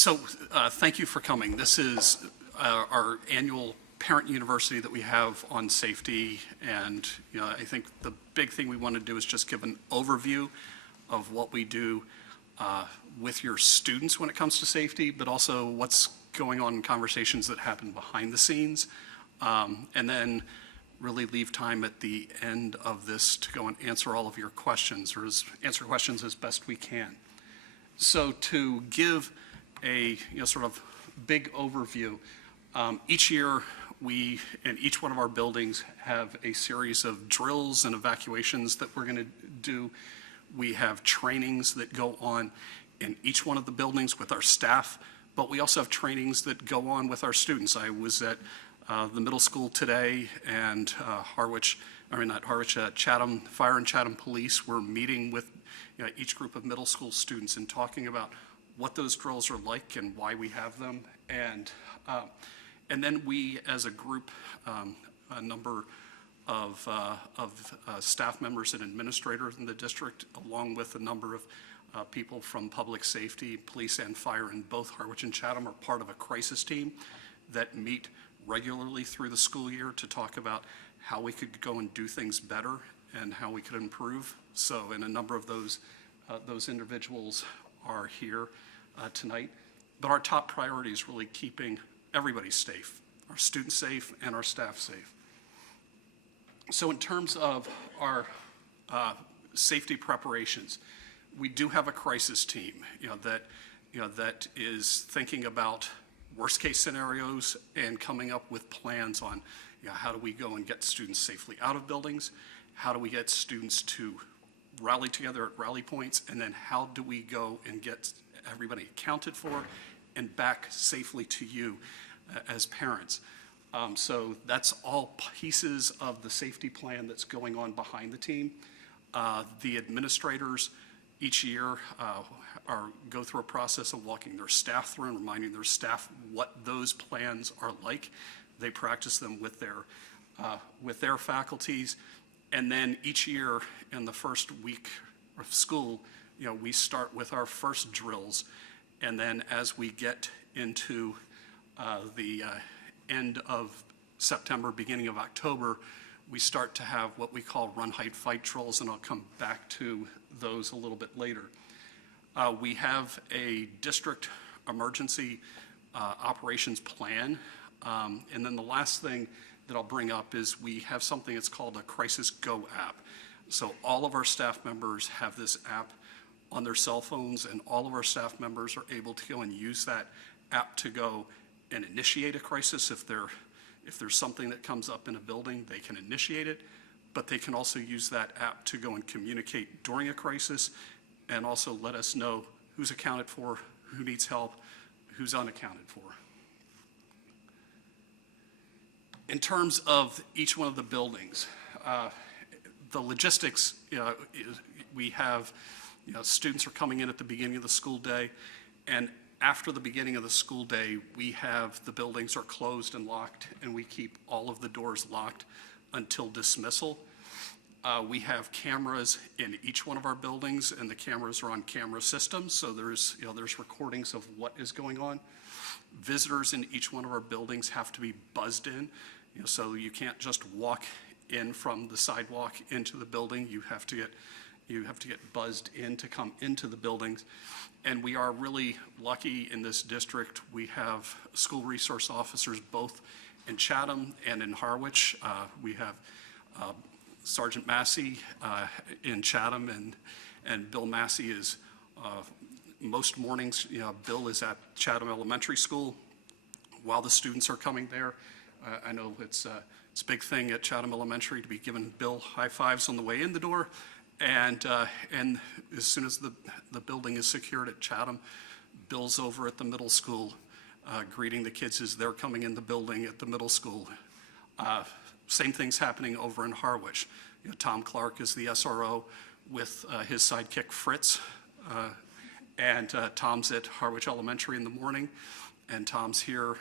Thank you for coming. This is our annual parent university that we have on safety, and I think the big thing we want to do is just give an overview of what we do with your students when it comes to safety, but also what's going on in conversations that happen behind the scenes, and then really leave time at the end of this to go and answer all of your questions, or answer questions as best we can. So to give a sort of big overview, each year we, in each one of our buildings, have a series of drills and evacuations that we're going to do. We have trainings that go on in each one of the buildings with our staff, but we also have trainings that go on with our students. I was at the middle school today, and Chatham Fire and Chatham Police were meeting with each group of middle school students and talking about what those drills are like and why we have them. And then we, as a group, a number of staff members and administrators in the district, along with a number of people from public safety, police, and fire in both Harwich and Chatham, are part of a crisis team that meet regularly through the school year to talk about how we could go and do things better and how we could improve. So, and a number of those individuals are here tonight. But our top priority is really keeping everybody safe, our students safe and our staff safe. So in terms of our safety preparations, we do have a crisis team that is thinking about worst case scenarios and coming up with plans on how do we go and get students safely out of buildings, how do we get students to rally together at rally points, and then how do we go and get everybody accounted for and back safely to you as parents. So that's all pieces of the safety plan that's going on behind the team. The administrators each year go through a process of walking their staff through and reminding their staff what those plans are like. They practice them with their faculties, and then each year in the first week of school, we start with our first drills, and then as we get into the end of September, beginning of October, we start to have what we call run, hide, fight drills, and I'll come back to those a little bit later. We have a district emergency operations plan, and then the last thing that I'll bring up is we have something that's called a Crisis Go app. So all of our staff members have this app on their cell phones, and all of our staff members are able to go and use that app to go and initiate a crisis. If there's something that comes up in a building, they can initiate it, but they can also use that app to go and communicate during a crisis and also let us know who's accounted for, who needs help, who's unaccounted for. In terms of each one of the buildings, the logistics, we have, students are coming in at the beginning of the school day, and after the beginning of the school day, we have the buildings are closed and locked, and we keep all of the doors locked until dismissal. We have cameras in each one of our buildings, and the cameras are on camera systems, so there's recordings of what is going on. Visitors in each one of our buildings have to be buzzed in, so you can't just walk in from the sidewalk into the building. You have to get buzzed in to come into the buildings. And we are really lucky in this district. We have school resource officers both in Chatham and in Harwich. We have Sergeant Massey in Chatham, and Bill Massey is most mornings. Bill is at Chatham Elementary School while the students are coming there. I know it's a big thing at Chatham Elementary to be giving Bill high fives on the way in the door. And as soon as the building is secured at Chatham, Bill's over at the middle school greeting the kids as they're coming in the building at the middle school. Same thing's happening over in Harwich. Tom Clark is the SRO with his sidekick Fritz, and Tom's at Harwich Elementary in the morning, and Tom's here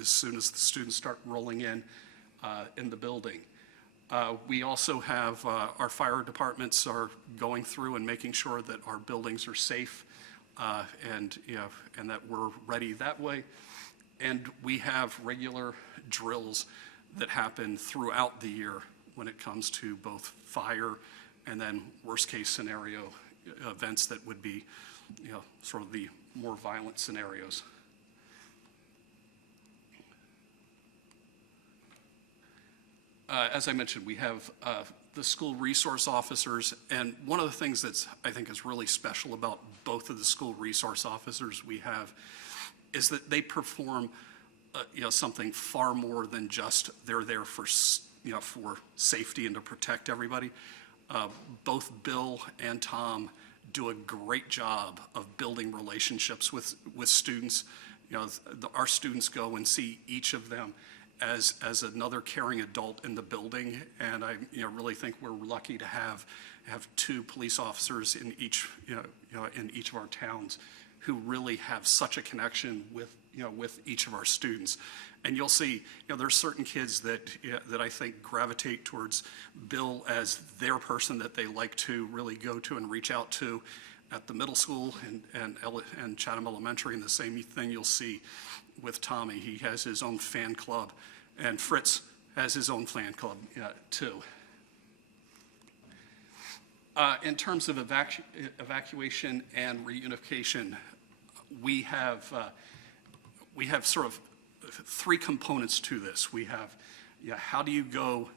as soon as the students start rolling in the building. We also have our fire departments are going through and making sure that our buildings are safe and and that we're ready that way. And we have regular drills that happen throughout the year when it comes to both fire and then worst case scenario events that would be, sort of the more violent scenarios. As I mentioned, we have the school resource officers, and one of the things that's, I think, is really special about both of the school resource officers we have is that they perform, something far more than just they're there for, for safety and to protect everybody. Both Bill and Tom do a great job of building relationships with students. Our students go and see each of them as another caring adult in the building, and I really think we're lucky to have two police officers in each in each of our towns who really have such a connection with each of our students. And you'll see, there's certain kids that I think gravitate towards Bill as their person that they like to really go to and reach out to at the middle school and Chatham Elementary, and the same thing you'll see with Tommy. He has his own fan club, and Fritz has his own fan club too. In terms of evacuation and reunification, we have sort of three components to this. We have, how do you go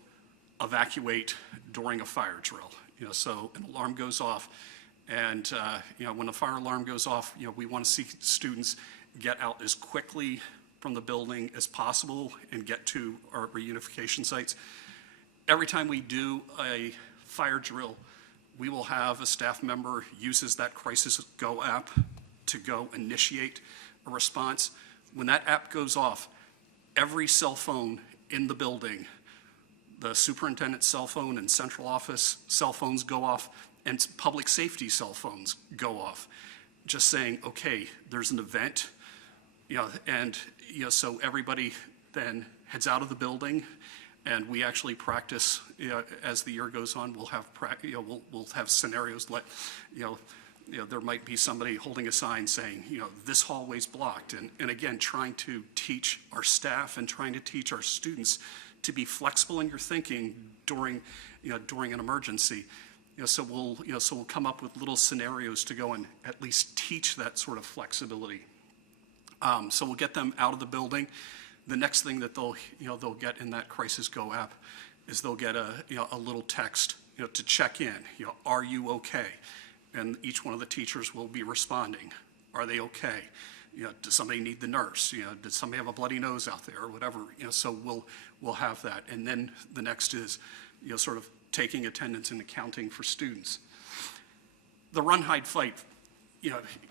evacuate during a fire drill? So an alarm goes off, and when a fire alarm goes off, we want to see students get out as quickly from the building as possible and get to our reunification sites. Every time we do a fire drill, we will have a staff member uses that Crisis Go app to go initiate a response. When that app goes off, every cell phone in the building, the superintendent's cell phone and central office cell phones go off, and public safety cell phones go off, just saying, okay, there's an event, and so everybody then heads out of the building, and we actually practice. As the year goes on, we'll have we'll have scenarios like, there might be somebody holding a sign saying, this hallway's blocked, and again, trying to teach our staff and trying to teach our students to be flexible in your thinking during an emergency. So we'll come up with little scenarios to go and at least teach that sort of flexibility. So we'll get them out of the building. The next thing that they'll get in that Crisis Go app is they'll get a little text, to check in. Are you okay? And each one of the teachers will be responding. Are they okay? Does somebody need the nurse? Did somebody have a bloody nose out there or whatever? So we'll have that. And then the next is, sort of taking attendance and accounting for students. The run, hide, fight,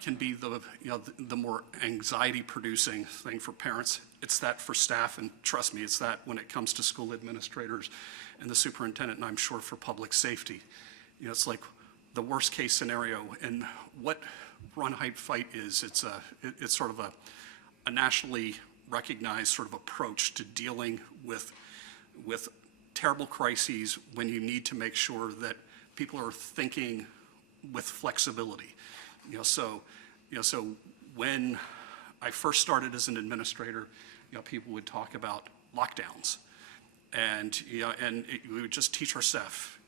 can be the more anxiety-producing thing for parents. It's that for staff, and trust me, it's that when it comes to school administrators and the superintendent, and I'm sure for public safety. It's like the worst case scenario. And what run, hide, fight is, it's sort of a nationally recognized sort of approach to dealing with terrible crises when you need to make sure that people are thinking with flexibility. So when I first started as an administrator, people would talk about lockdowns, and we would just teach our staff,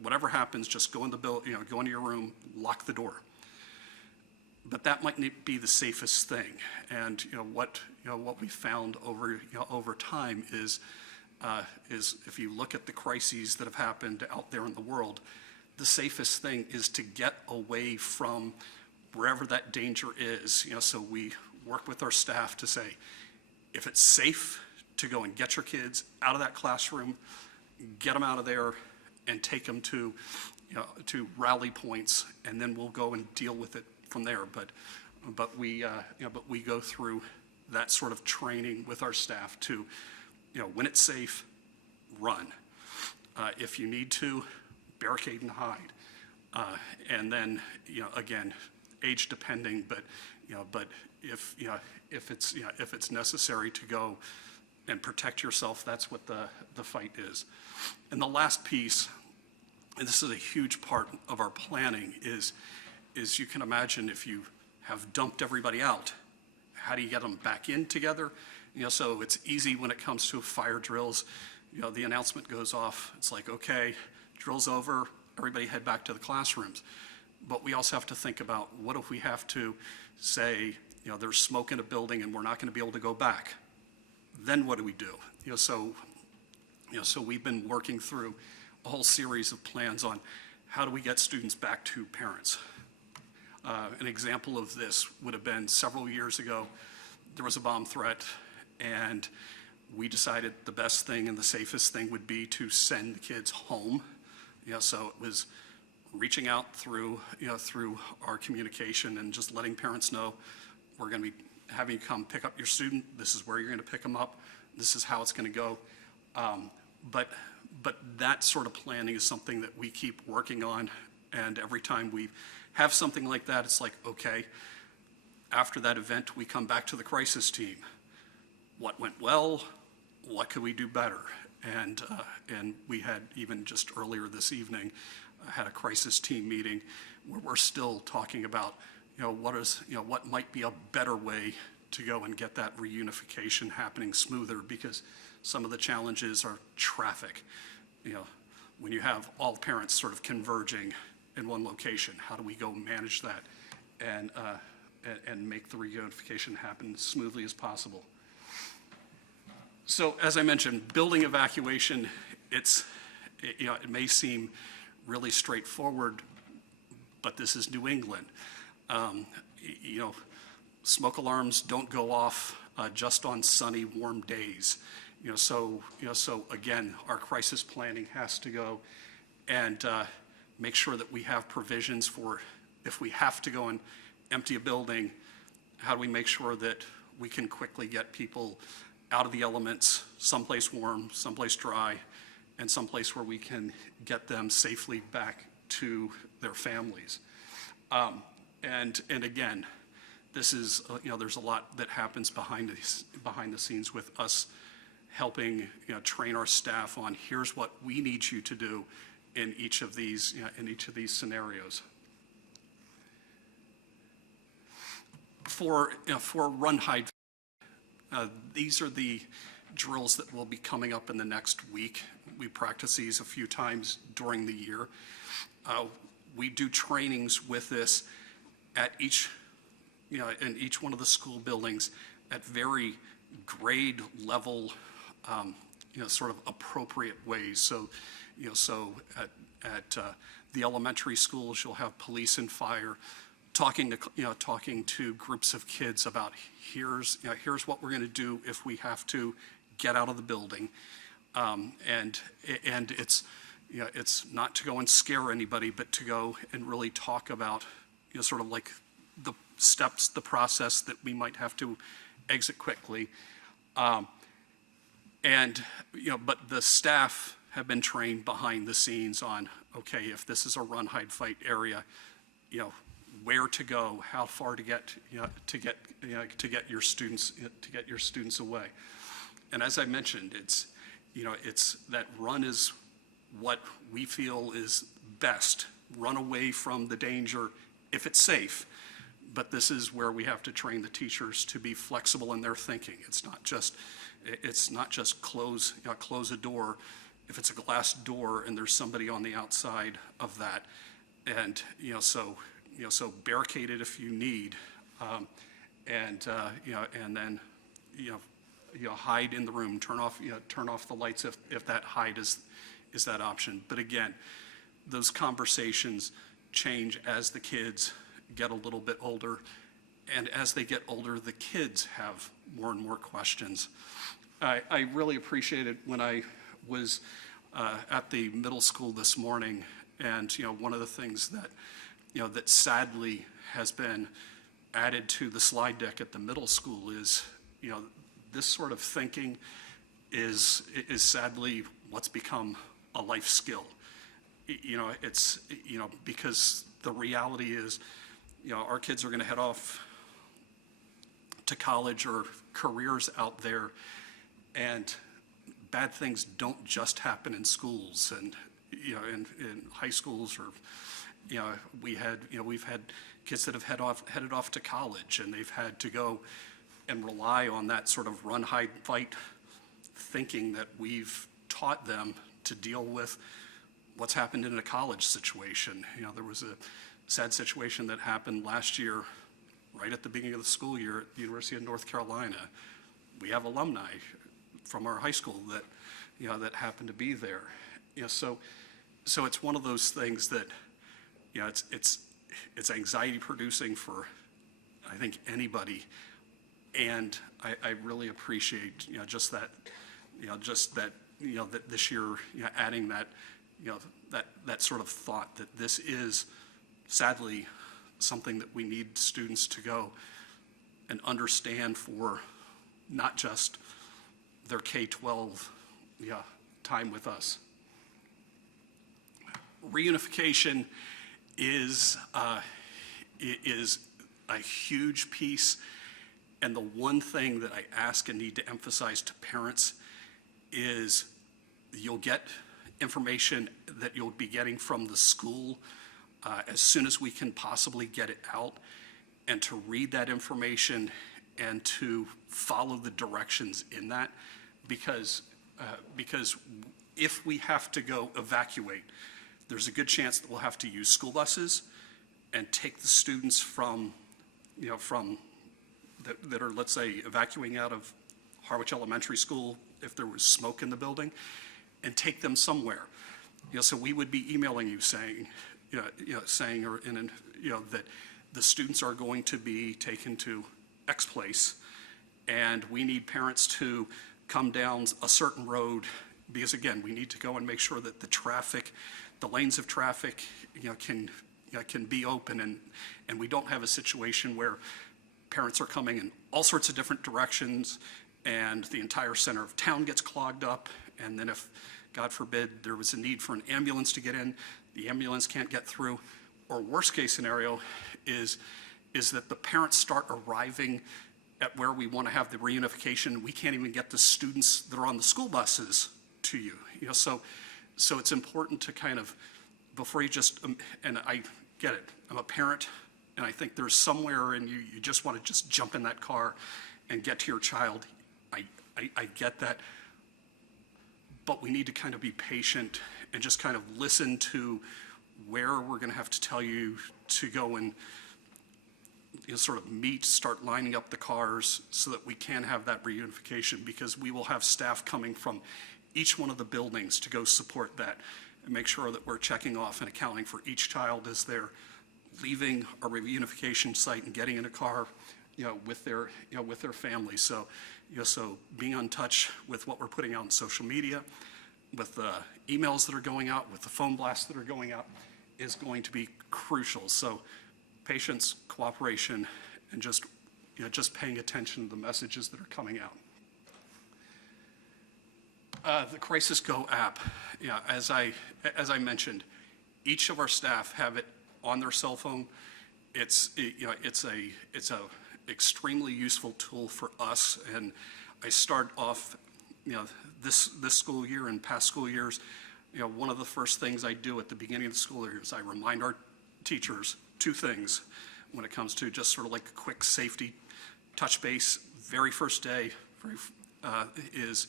whatever happens, just go in the go into your room, lock the door. But that might not be the safest thing. And what we found over time is if you look at the crises that have happened out there in the world, the safest thing is to get away from wherever that danger is. So we work with our staff to say, if it's safe to go and get your kids out of that classroom, get them out of there and take them to rally points, and then we'll go and deal with it from there. But we go through that sort of training with our staff to, when it's safe, run. If you need to, barricade and hide. And then, again, age depending, but if it's necessary to go and protect yourself, that's what the fight is. And the last piece, and this is a huge part of our planning, is you can imagine if you have dumped everybody out. How do you get them back in together? So it's easy when it comes to fire drills. The announcement goes off. It's like, okay, drill's over, everybody head back to the classrooms. But we also have to think about, what if we have to say, there's smoke in a building and we're not going to be able to go back? Then what do we do? So we've been working through a whole series of plans on how do we get students back to parents. An example of this would have been several years ago, there was a bomb threat, and we decided the best thing and the safest thing would be to send the kids home. So it was reaching out through our communication and just letting parents know, we're going to be having you come pick up your student. This is where you're going to pick them up. This is how it's going to go. But that sort of planning is something that we keep working on. And every time we have something like that, it's like, okay, after that event, we come back to the crisis team. What went well? What could we do better? And we had, even just earlier this evening, had a crisis team meeting where we're still talking about, what might be a better way to go and get that reunification happening smoother, because some of the challenges are traffic. When you have all parents sort of converging in one location, how do we go manage that and make the reunification happen as smoothly as possible? So as I mentioned, building evacuation, it may seem really straightforward, but this is New England. Smoke alarms don't go off just on sunny, warm days. So again, our crisis planning has to go and make sure that we have provisions for, if we have to go and empty a building, how do we make sure that we can quickly get people out of the elements, someplace warm, someplace dry, and someplace where we can get them safely back to their families. And again, this is, there's a lot that happens behind the scenes with us helping, train our staff on, here's what we need you to do in each of these scenarios. For run, hide, these are the drills that will be coming up in the next week. We practice these a few times during the year. We do trainings with this at each, in each one of the school buildings at very grade level, sort of appropriate ways. So, at the elementary schools, you'll have police and fire talking to groups of kids about, here's what we're going to do if we have to get out of the building, and it's not to go and scare anybody, but to go and really talk about, sort of like the steps, the process that we might have to exit quickly, but the staff have been trained behind the scenes on, okay, if this is a run, hide, fight area, where to go, how far to get, to get your students away. And as I mentioned, it's that run is what we feel is best. Run away from the danger if it's safe. But this is where we have to train the teachers to be flexible in their thinking. It's not just close a door if it's a glass door and there's somebody on the outside of that. And so barricade it if you need, and then hide in the room. Turn off the lights if that hide is that option. But again, those conversations change as the kids get a little bit older, and as they get older, the kids have more and more questions. I really appreciated when I was at the middle school this morning, and one of the things that that sadly has been added to the slide deck at the middle school is this sort of thinking is sadly what's become a life skill. It's because the reality is our kids are going to head off to college or careers out there, and bad things don't just happen in schools and in high schools, or we've had kids that have headed off to college, and they've had to go and rely on that sort of run, hide, fight thinking that we've taught them to deal with what's happened in a college situation. There was a sad situation that happened last year, right at the beginning of the school year at the University of North Carolina. We have alumni from our high school that, that happened to be there. So it's one of those things that, it's anxiety producing for, I think, anybody. And I really appreciate, just that, that this year, adding that, that sort of thought that this is sadly something that we need students to go and understand for not just their K-12 time with us. Reunification is a huge piece, and the one thing that I ask and need to emphasize to parents is you'll get information that you'll be getting from the school as soon as we can possibly get it out, and to read that information and to follow the directions in that, because if we have to go evacuate, there's a good chance that we'll have to use school buses and take the students from that are, let's say, evacuating out of Harwich Elementary School if there was smoke in the building, and take them somewhere. So we would be emailing you saying, that the students are going to be taken to X place, and we need parents to come down a certain road, because again, we need to go and make sure that the lanes of traffic, can be open, and we don't have a situation where parents are coming in all sorts of different directions and the entire center of town gets clogged up, and then if, God forbid, there was a need for an ambulance to get in, the ambulance can't get through, or worst case scenario is that the parents start arriving at where we want to have the reunification. We can't even get the students that are on the school buses to you. So it's important to kind of, before you just, and I get it, I'm a parent, and I think there's somewhere in you, you just want to just jump in that car and get to your child. I get that, but we need to kind of be patient and just kind of listen to where we're going to have to tell you to go and sort of start lining up the cars so that we can have that reunification, because we will have staff coming from each one of the buildings to go support that and make sure that we're checking off and accounting for each child as they're leaving our reunification site and getting in a car, with their families. So being in touch with what we're putting out on social media, with the emails that are going out, with the phone blasts that are going out, is going to be crucial. So patience, cooperation, and just paying attention to the messages that are coming out. The Crisis Go app, as I mentioned, each of our staff have it on their cell phone. It's a extremely useful tool for us, and I start off, this school year and past school years, one of the first things I do at the beginning of the school year is I remind our teachers two things when it comes to just sort of like a quick safety touch base. Very first day is,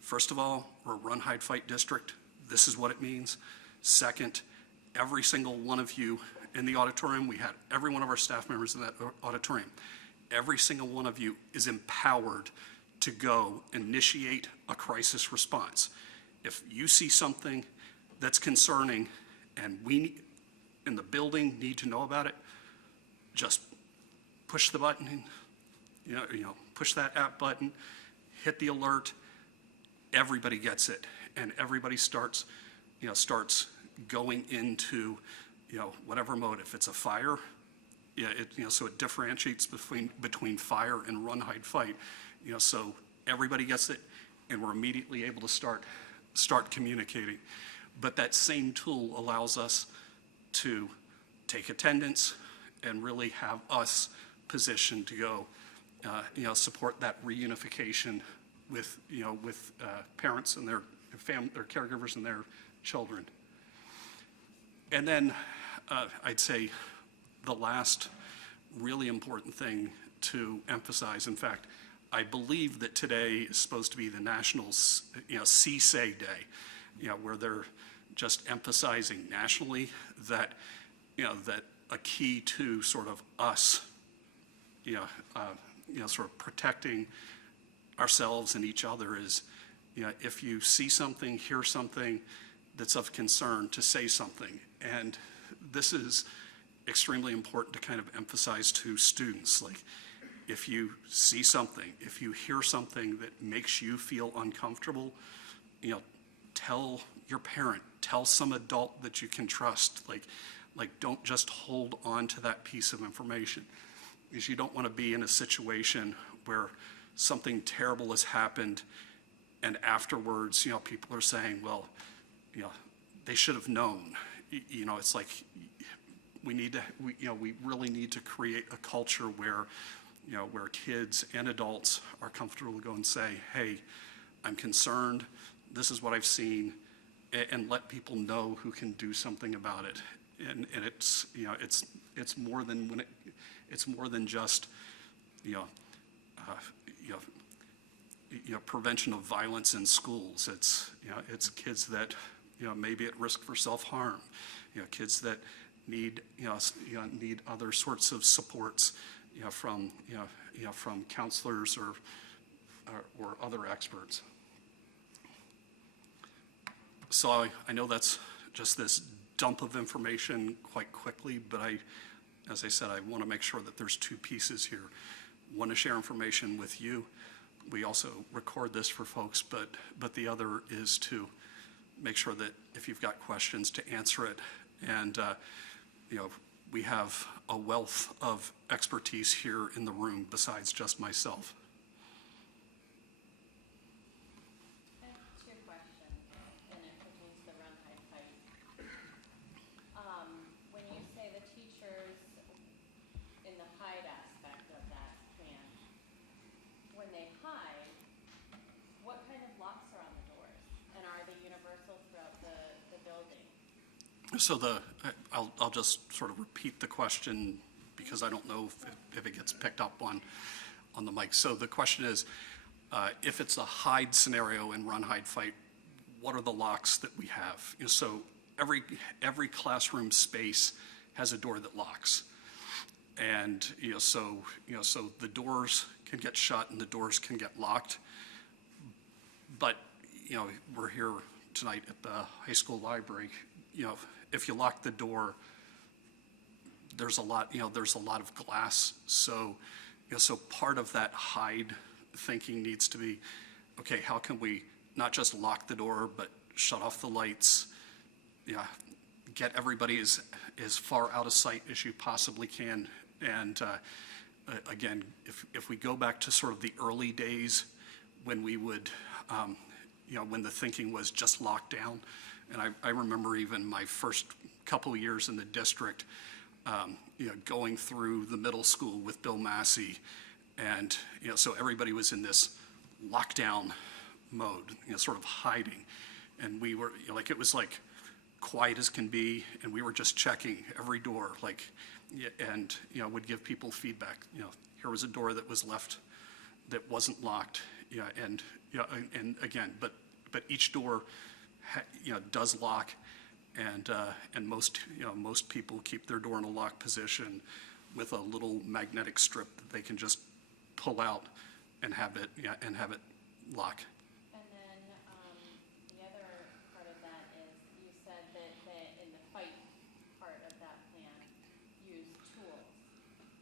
first of all, we're a run, hide, fight district. This is what it means. Second, every single one of you in the auditorium, we had every one of our staff members in that auditorium, every single one of you is empowered to go initiate a crisis response. If you see something that's concerning and we in the building need to know about it, just push the button, push that app button, hit the alert, everybody gets it, and everybody starts going into, whatever mode. If it's a fire, so it differentiates between fire and run, hide, fight. So everybody gets it, and we're immediately able to start communicating. But that same tool allows us to take attendance and really have us positioned to go, support that reunification with parents and their caregivers and their children. And then I'd say the last really important thing to emphasize, in fact, I believe that today is supposed to be the National, CSAY Day, where they're just emphasizing nationally that, that a key to sort of us, sort of protecting ourselves and each other is, if you see something, hear something that's of concern, to say something. And this is extremely important to kind of emphasize to students. Like, if you see something, if you hear something that makes you feel uncomfortable, tell your parent, tell some adult that you can trust. Like don't just hold on to that piece of information, because you don't want to be in a situation where something terrible has happened and afterwards, people are saying, well, they should have known. It's like we really need to create a culture where, where kids and adults are comfortable to go and say, hey, I'm concerned, this is what I've seen, and let people know who can do something about it. And it's, it's more than it's more than just, prevention of violence in schools. It's, it's kids that, may be at risk for self-harm, kids that need, need other sorts of supports, from, from counselors or other experts. So I know that's just this dump of information quite quickly, but as I said, I want to make sure that there's two pieces here. One, to share information with you. We also record this for folks, but the other is to make sure that if you've got questions, to answer it. And, we have a wealth of expertise here in the room besides just myself. That's your question, and it pertains to the run, hide, fight. When you say the teachers in the hide aspect of that plan, when they hide, what kind of locks are on the doors? And are they universal throughout the building? So I'll just sort of repeat the question because I don't know if it gets picked up on the mic. So the question is, if it's a hide scenario in run, hide, fight, what are the locks that we have? So every classroom space has a door that locks. And, so the doors can get shut and the doors can get locked. But, we're here tonight at the high school library. If you lock the door, there's a lot of glass. So, so part of that hide thinking needs to be, okay, how can we not just lock the door, but shut off the lights, get everybody as far out of sight as you possibly can. And again, if we go back to sort of the early days when we would, when the thinking was just locked down, and I remember even my first couple of years in the district, going through the middle school with Bill Massey, and so everybody was in this lockdown mode, sort of hiding, and we were like, it was like quiet as can be, and we were just checking every door, and would give people feedback. Here was a door that was left that wasn't locked, and again, but each door does lock, and most people keep their door in a locked position with a little magnetic strip that they can just pull out and have it lock. And then the other part of that is you said that in the fight part of that plan, use tools.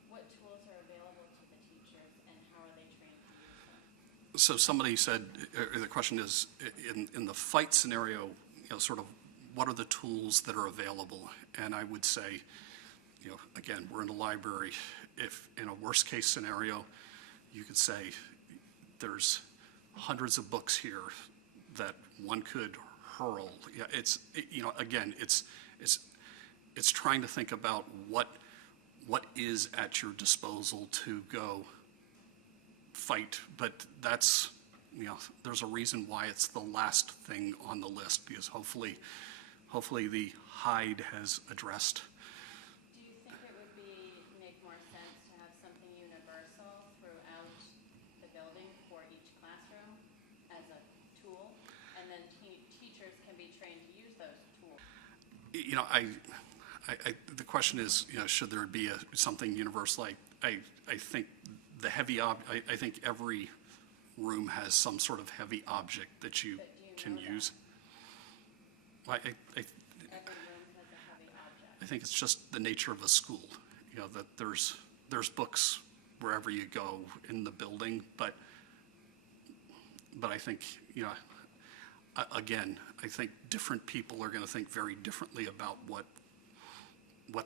What tools are available to the teachers, and how are they trained to use them? So somebody said, the question is, in the fight scenario, sort of what are the tools that are available? And I would say, again, we're in a library. If in a worst case scenario, you could say there's hundreds of books here that one could hurl. Again, it's trying to think about what is at your disposal to go fight, but that's, there's a reason why it's the last thing on the list, because hopefully the hide has addressed You know, the question is, you know, should there be something universal? I think I think every room has some sort of heavy object that you But do you can know that? use. Every room has a heavy object. I think it's just the nature of a school, you know, that there's books wherever you go in the building, but I think, you know, again, I think different people are going to think very differently about what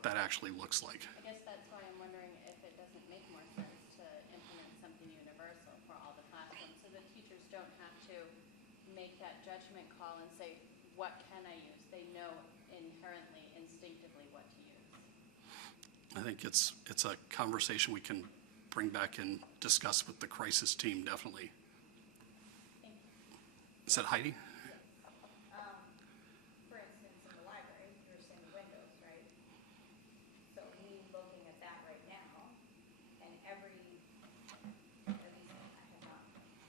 that actually looks like. I guess that's why I'm wondering if it doesn't make more sense to implement something universal for all the classrooms, so the teachers don't have to make that judgment call and say, what can I use? They know inherently, instinctively what to use. I think it's a conversation we can bring back and discuss with the crisis team, definitely. Thank you. Is that Heidi? For instance, in the library, you're saying windows, right? So me looking at that right now, and at least I have not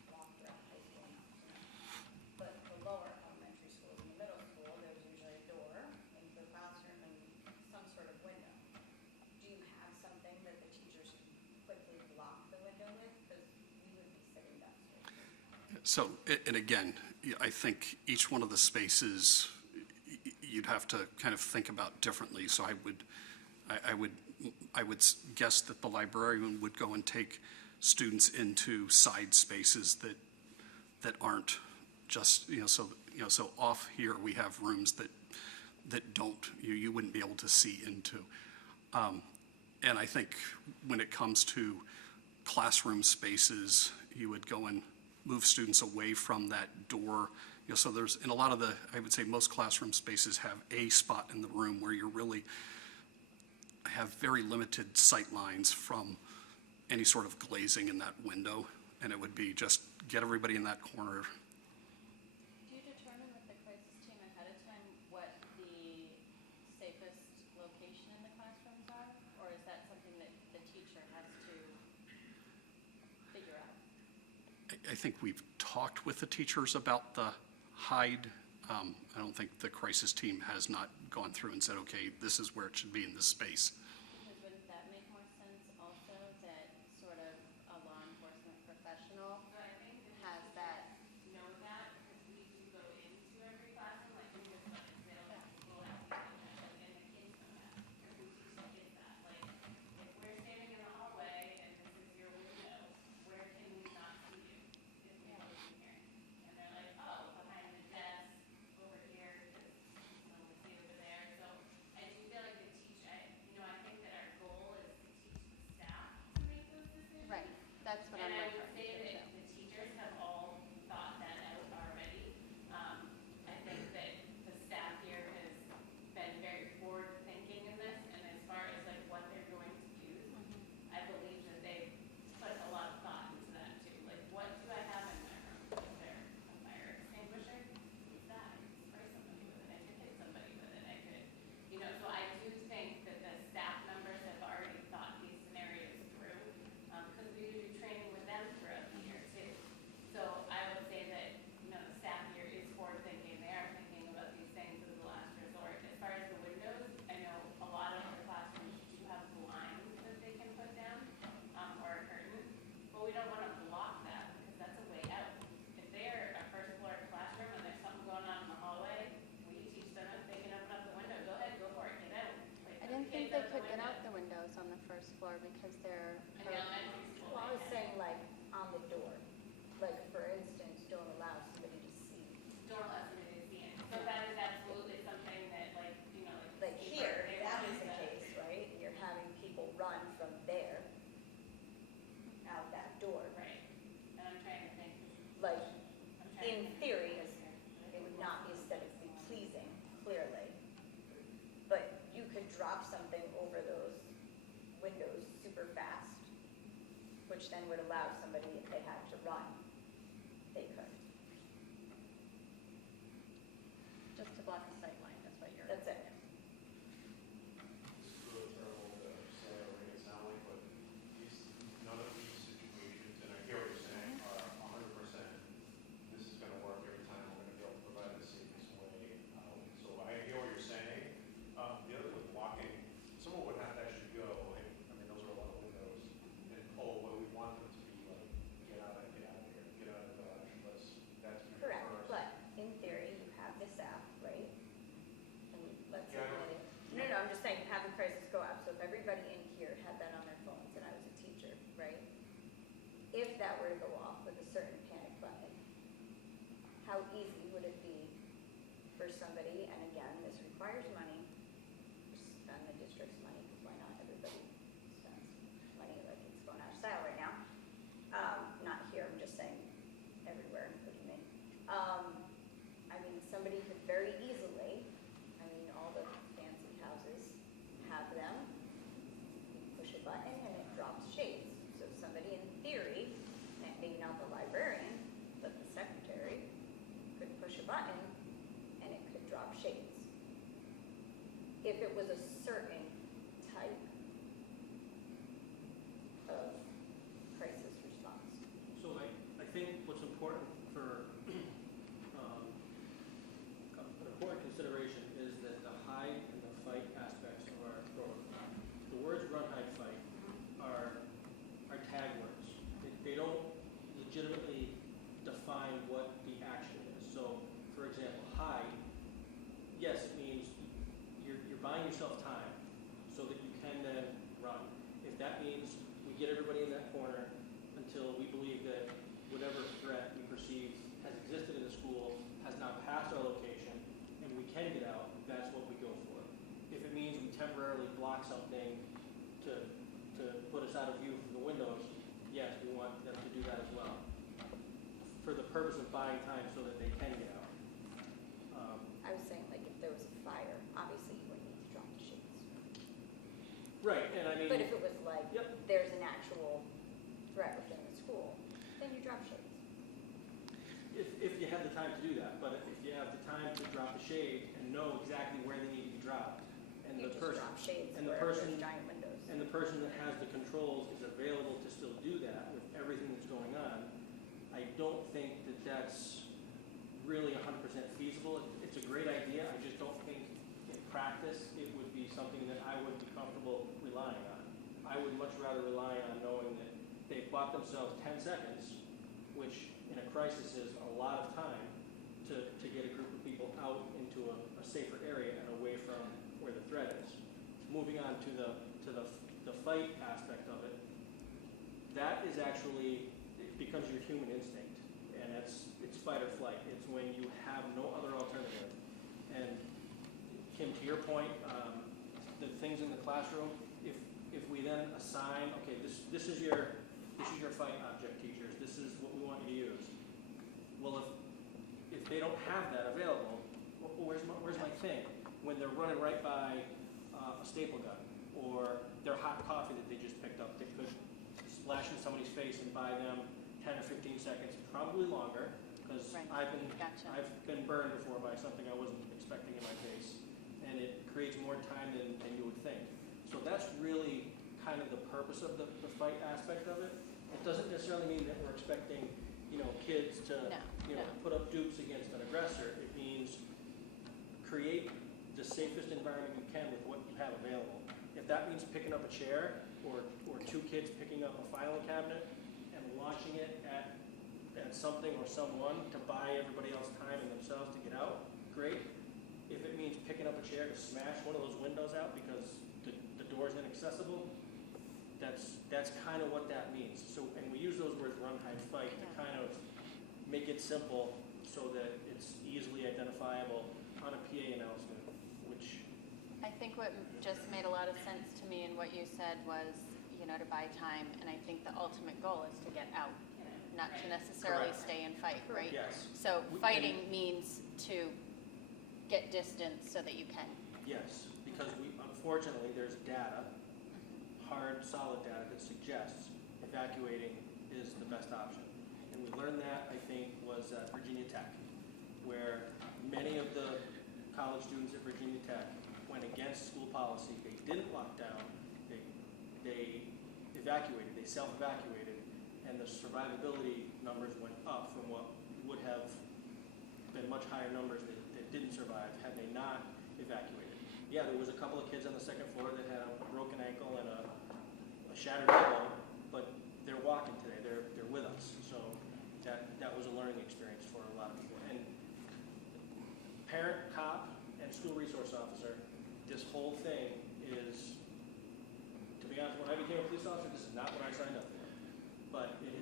walked around high school enough to know. But the lower elementary schools and the middle school, there's usually a door into the classroom and some sort of window. Do you have something that the teachers can quickly block the window with? Because we would be sitting downstairs. So, and again, I think each one of the spaces you'd have to kind of think about differently. So I would guess that the librarian would go and take students into side spaces that aren't just, so off here we have rooms that you wouldn't be able to see into. And I think when it comes to classroom spaces, you would go and move students away from that door. So there's, in a lot of I would say most classroom spaces have a spot in the room where you're really have very limited sight lines from any sort of glazing in that window. And it would be just get everybody in that corner. Do you determine with the crisis team ahead of time what the safest location in the classrooms are? Or is that something that the teacher has to figure out? I think we've talked with the teachers about the hide. I don't think the crisis team has not gone through and said, okay, this is where it should be in this space. Because wouldn't that make more sense also that sort of a law enforcement professional has that? Know that because we do go into every classroom, like in this one, they'll go out and the kids know that, or we teach the kids that, like, if we're standing in the hallway and this is your window, where can we not see you if we go in here? And they're like, oh, behind the desk, over here, because we see over there. So I do feel like I think that our goal is to teach the staff to make those decisions. Right, that's what I'm And I would referring say to that too. the teachers have all thought that out already. I think that the staff here has been very forward-thinking in this, and as far as like what they're going to use, I believe that they've put a lot of thought into that too. Like, what do I have in my room? Is there a fire extinguisher? What's that? I could spray somebody with it. I could hit somebody with it. I could, so I do think that the staff members have already thought these scenarios through, because we do training with them throughout the year too. So I would say that, the staff here is forward thinking. They are thinking about these things as a last resort. As far as the windows, I know a lot of the classrooms do have blinds that they can put down, or a curtain, but we don't want to block that because that's a way out. If they're a first floor classroom and there's something going on in the hallway, we teach them if they can open up the window, go ahead, go for it, get out. Like, I let didn't the think kids they out could the get window. out the windows on the first floor because they're. In the elementary school. Well, I was they saying like on the door, like for instance, don't allow somebody to see. don't allow somebody to see it. So that is absolutely something that like, Like here, they that want is the to- case, right? You're having people run from there out that door. Right. And I'm trying to think, Like, I'm trying to in think. theory, it would not be aesthetically pleasing, clearly. But you could drop something over those windows super fast, which then would allow somebody, if they had to run, they could. Just to block the sight line, that's what you're. That's it. This is really terrible to say or make it sound like, but none of these situations, and I hear what you're saying, are 100%, this is gonna work every time, we're gonna be able to provide the safest way out. So I hear what you're saying, everybody in here had that on their phones and I was a teacher, right? If that were to go off with a certain panic button, how easy would it be for somebody, and again, this requires money, spend the district's money, because why not? Everybody spends money like it's going out of style right now. Not here, I'm just saying everywhere, including me. I mean, somebody could very easily, I mean, all the fancy houses have them, you push a button and it drops shades. So somebody in theory, maybe not the librarian, but the secretary, could push a button and it could drop shades. If it was a certain type of crisis response. So I think what's important for, an important consideration is that the hide and the fight aspects of our program. The words run, hide, fight are tag words. They don't legitimately define what the action is. So, for example, hide, yes, it means you're buying yourself time so that you can then run. If that means we get everybody in that corner until we believe that whatever threat we perceive has existed in the school has now passed our location and we can get out, that's what we go for. If it means we temporarily block something to put us out of view from the windows, yes, we want them to do that as well, for the purpose of buying time so that they can get out. I was saying, like, if there was a fire, obviously you wouldn't need to drop the shades. Right, and I mean, But if it was like, Yep. there's an actual threat within the school, then you drop shades. if you have the time to do that, but if you have the time to drop a shade and know exactly where they need to be dropped, and You the just person drop shades and the where person- there's giant windows. and the person that has the controls is available to still do that with everything that's going on, I don't think that that's really 100% feasible. It's a great idea. I just don't think in practice it would be something that I would be comfortable relying on. I would much rather rely on knowing that they've bought themselves 10 seconds, which in a crisis is a lot of time to get a group of people out into a safer area and away from where the threat is. Moving on to the fight aspect of it, that is actually, it becomes your human instinct, and it's fight or flight. It's when you have no other alternative. And Kim, to your point, the things in the classroom, if we then assign, okay, this is your fight object, teachers. This is what we want you to use. Well, if they don't have that available, well, where's my thing? When they're running right by a staple gun or their hot coffee that they just picked up, that could splash in somebody's face and buy them 10 or 15 seconds, probably longer, because Right. Gotcha. I've been burned before by something I wasn't expecting in my face, and it creates more time than you would think. So that's really kind of the purpose of the fight aspect of it. It doesn't necessarily mean that we're expecting, kids to, No. put up dukes against an aggressor. It means create the safest environment you can with what you have available. If that means picking up a chair or two kids picking up a filing cabinet and launching it at something or someone to buy everybody else time and themselves to get out, great. If it means picking up a chair to smash one of those windows out because the door's inaccessible, that's kind of what that means. So, and we use those words run, hide, fight to kind of make it simple so that it's easily identifiable on a PA announcement, which I think what just made a lot of sense to me in what you said was, to buy time, and I think the ultimate goal is to get out, not to necessarily Correct. stay and fight, right? Yes. So We- fighting means to get distance so that you can. Yes, because unfortunately, there's data, hard, solid data that suggests evacuating is the best option. And we learned that, I think, was at Virginia Tech, where many of the college students at Virginia Tech went against school policy. They didn't lock down, they evacuated, they self-evacuated, and the survivability numbers went up from what would have been much higher numbers that didn't survive had they not evacuated. Yeah, there was a couple of kids on the second floor that had a broken ankle and a shattered elbow, but they're walking today. They're with us. So that was a learning experience for a lot of people. And parent, cop, and school resource officer, this whole thing is police officer, this is not what I signed up for. But it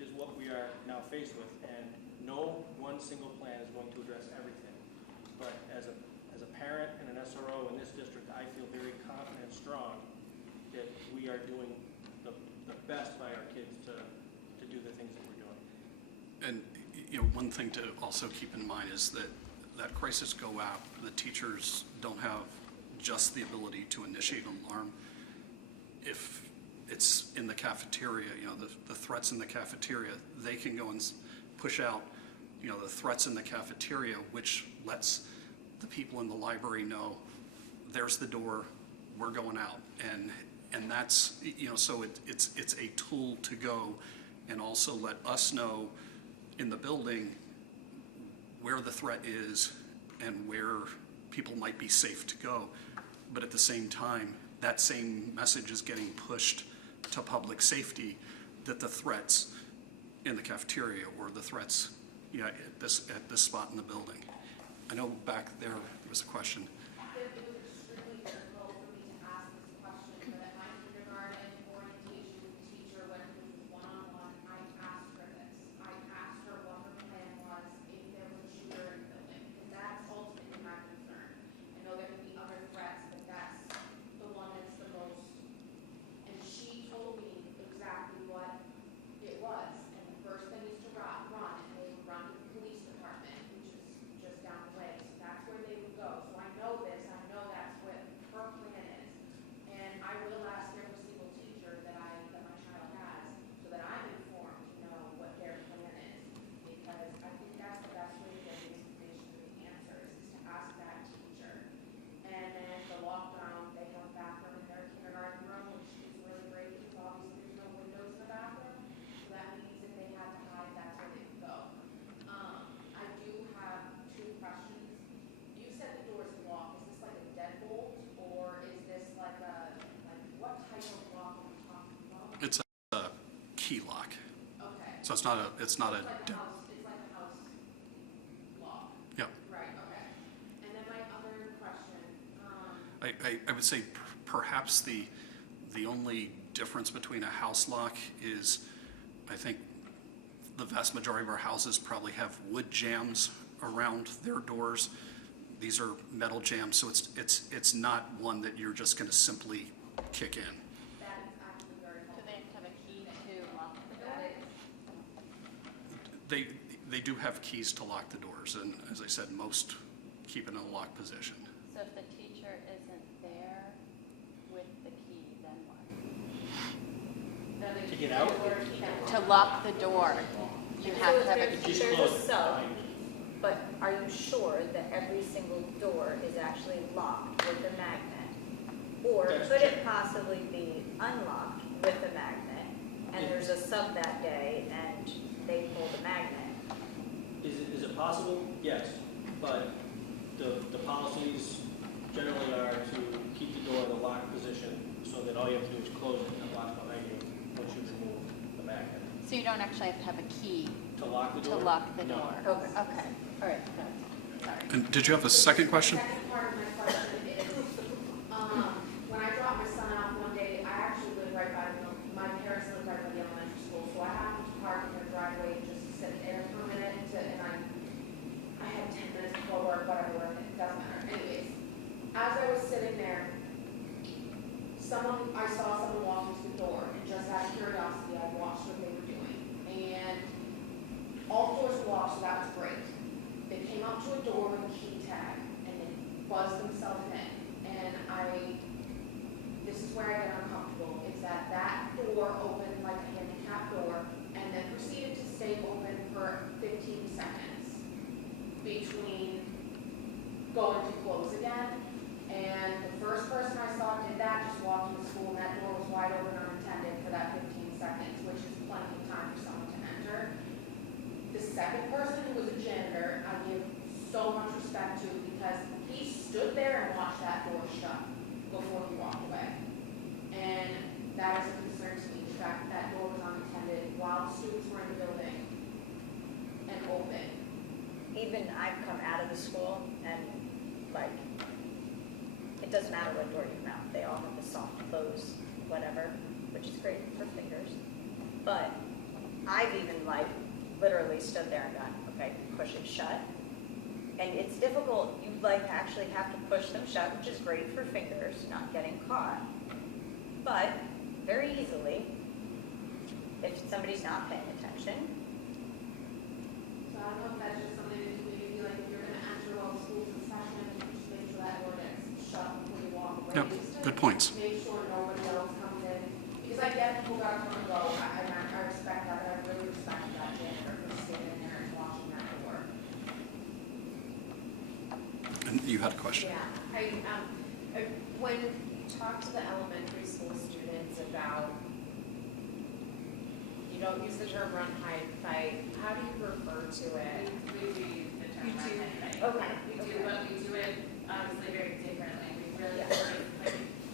is what we are now faced with, and no one single plan is going to address everything. But as a parent and an SRO in this district, I feel very confident and strong that we are doing the best by our kids to do the things that we're doing. And, you know, one thing to also keep in mind is that crisis go app, the teachers don't have just the ability to initiate an alarm. If it's in the cafeteria, you know, the threats in the cafeteria, they can go and push out, you know, the threats in the cafeteria, which lets the people in the library know there's the door, we're going out. And that's, you know, so it's a tool to go and also let us know in the building where the threat is and where people might be safe to go. But at the same time, that same message is getting pushed to public safety that the threats in the cafeteria or the threats, you know, at this spot in the building. I know back there was a question. It was extremely difficult for me to ask this question, but at my kindergarten orientation teacher, when it was one-on-one, I asked her this. I asked her what her plan was if there was a shooter in the building, because that's ultimately my concern. I know there can be other threats, but that's the one that's the most. And she told me exactly what it was. And the first thing is to run, and they would run to the police department, which is just down the way. So that's where they would go. So I know this, I know that's what her plan is. And I will ask every single teacher that my child has, so that I'm informed to know what their plan is. Because I think that's the best way to get the information and the answers, is to ask that teacher. And then the lockdown, they have a bathroom in their kindergarten room, which is really great, because obviously there's no windows in the bathroom. So that means if they had to hide, that's where they could go. I do have two questions. You said the door is locked. Is this like a deadbolt, or is this like what type of lock are we talking about? It's a key lock. Okay. So it's not a, It's like a house lock. yeah. Right, okay. And then my other question, I would say perhaps the only difference between a house lock is, I think the vast majority of our houses probably have wood jambs around their doors. These are metal jambs, so it's not one that you're just going to simply kick in. that is actually very Do helpful. they have a key to lock the door? That is, They do have keys to lock the doors, and as I said, most keep it in a locked position. So if the teacher isn't there with the key, then what? To get out? To lock the door, you have to have a key. She's There's a closed sub, behind you. but are you sure that every single door is actually locked with a magnet? Or That's could it checked. possibly be unlocked with a magnet, and Yeah. there's a sub that day, and they pull the magnet? Is it possible? Yes, but the policies generally are to keep the door in the locked position so that all you have to do is close it and it locks behind you once you remove the magnet. So you don't actually have to have a key To lock the to door? lock the No. door? Okay. Okay, all right, no, sorry. And did you have a second question? Second part of my question is, when I dropped my son off one day, I actually live right by, my parents live right by the elementary school, so I happened to park in their driveway and just sit there for a minute and I had 10 minutes before work, whatever, it doesn't matter. Anyways, as I was sitting there, I saw someone walk into the door, and just out of curiosity, I watched what they were doing. And all the doors were locked, so that was great. They came up to a door with a key tag, and they buzzed themselves in. And this is where I get uncomfortable, is that door opened like a handicap door, and then proceeded to stay open for 15 seconds between going to close again. And the first person I saw did that just walked into school, and that door was wide open unattended for that 15 seconds, which is plenty of time for someone to enter. The second person, who was a janitor, I give so much respect to, because he stood there and watched that door shut before he walked away. And that is a concern to me, the fact that door was unattended while the students were in the building and open. Even I've come out of the school, and like, it doesn't matter what door you come out, they all have the soft close, whatever. which is great for fingers. But I've even like literally stood there and gone, okay, push it shut. And it's difficult, you like actually have to push them shut, which is great for fingers, not getting caught. But very easily, if somebody's not paying attention, So I don't know if that's just something that maybe like if you're gonna enter all the schools in session, just make sure that door gets shut before you walk away. Yep, Just to good points. Make sure nobody else comes in, because I get people got to go, I respect that, but I really respect that janitor for standing there and watching that door. And you had a question? When you talk to the elementary school students about, you don't use the term run, hide, fight, how do you refer to it? We do use the term You run do? and fight. Okay, We do, okay. but we do it obviously very differently. We really Yeah.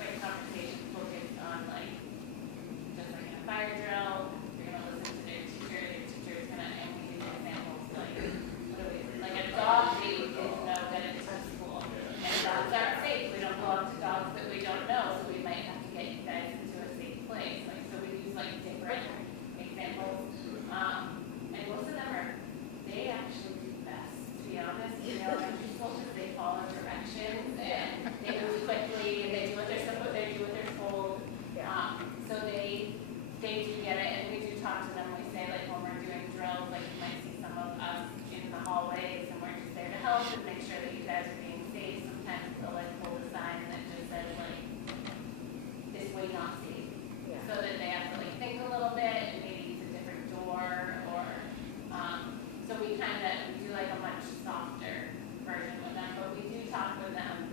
quick conversation focused on like, just like in a fire drill, you're gonna listen to their teacher's gonna, and we use examples like, what do we, like a dog they didn't know that it's at school. And dogs aren't safe, we don't go up to dogs that we don't know, so we might have to get you guys into a safe place. Like, so we use like different examples. And most of them are, they actually do best, to be honest, you know, elementary school, because they follow directions and they move quickly and they do what they're supposed, they do what they're told. So they do get it, and we do talk to them, we say like when we're doing drills, like you might see some of us in the hallways and we're just there to help and make sure that you guys are being safe. Sometimes they'll like hold a sign that just says like, this way not safe. Yeah. So that they have to like think a little bit and maybe use a different door or, so we kind of, we do like a much softer version with them, but we do talk with them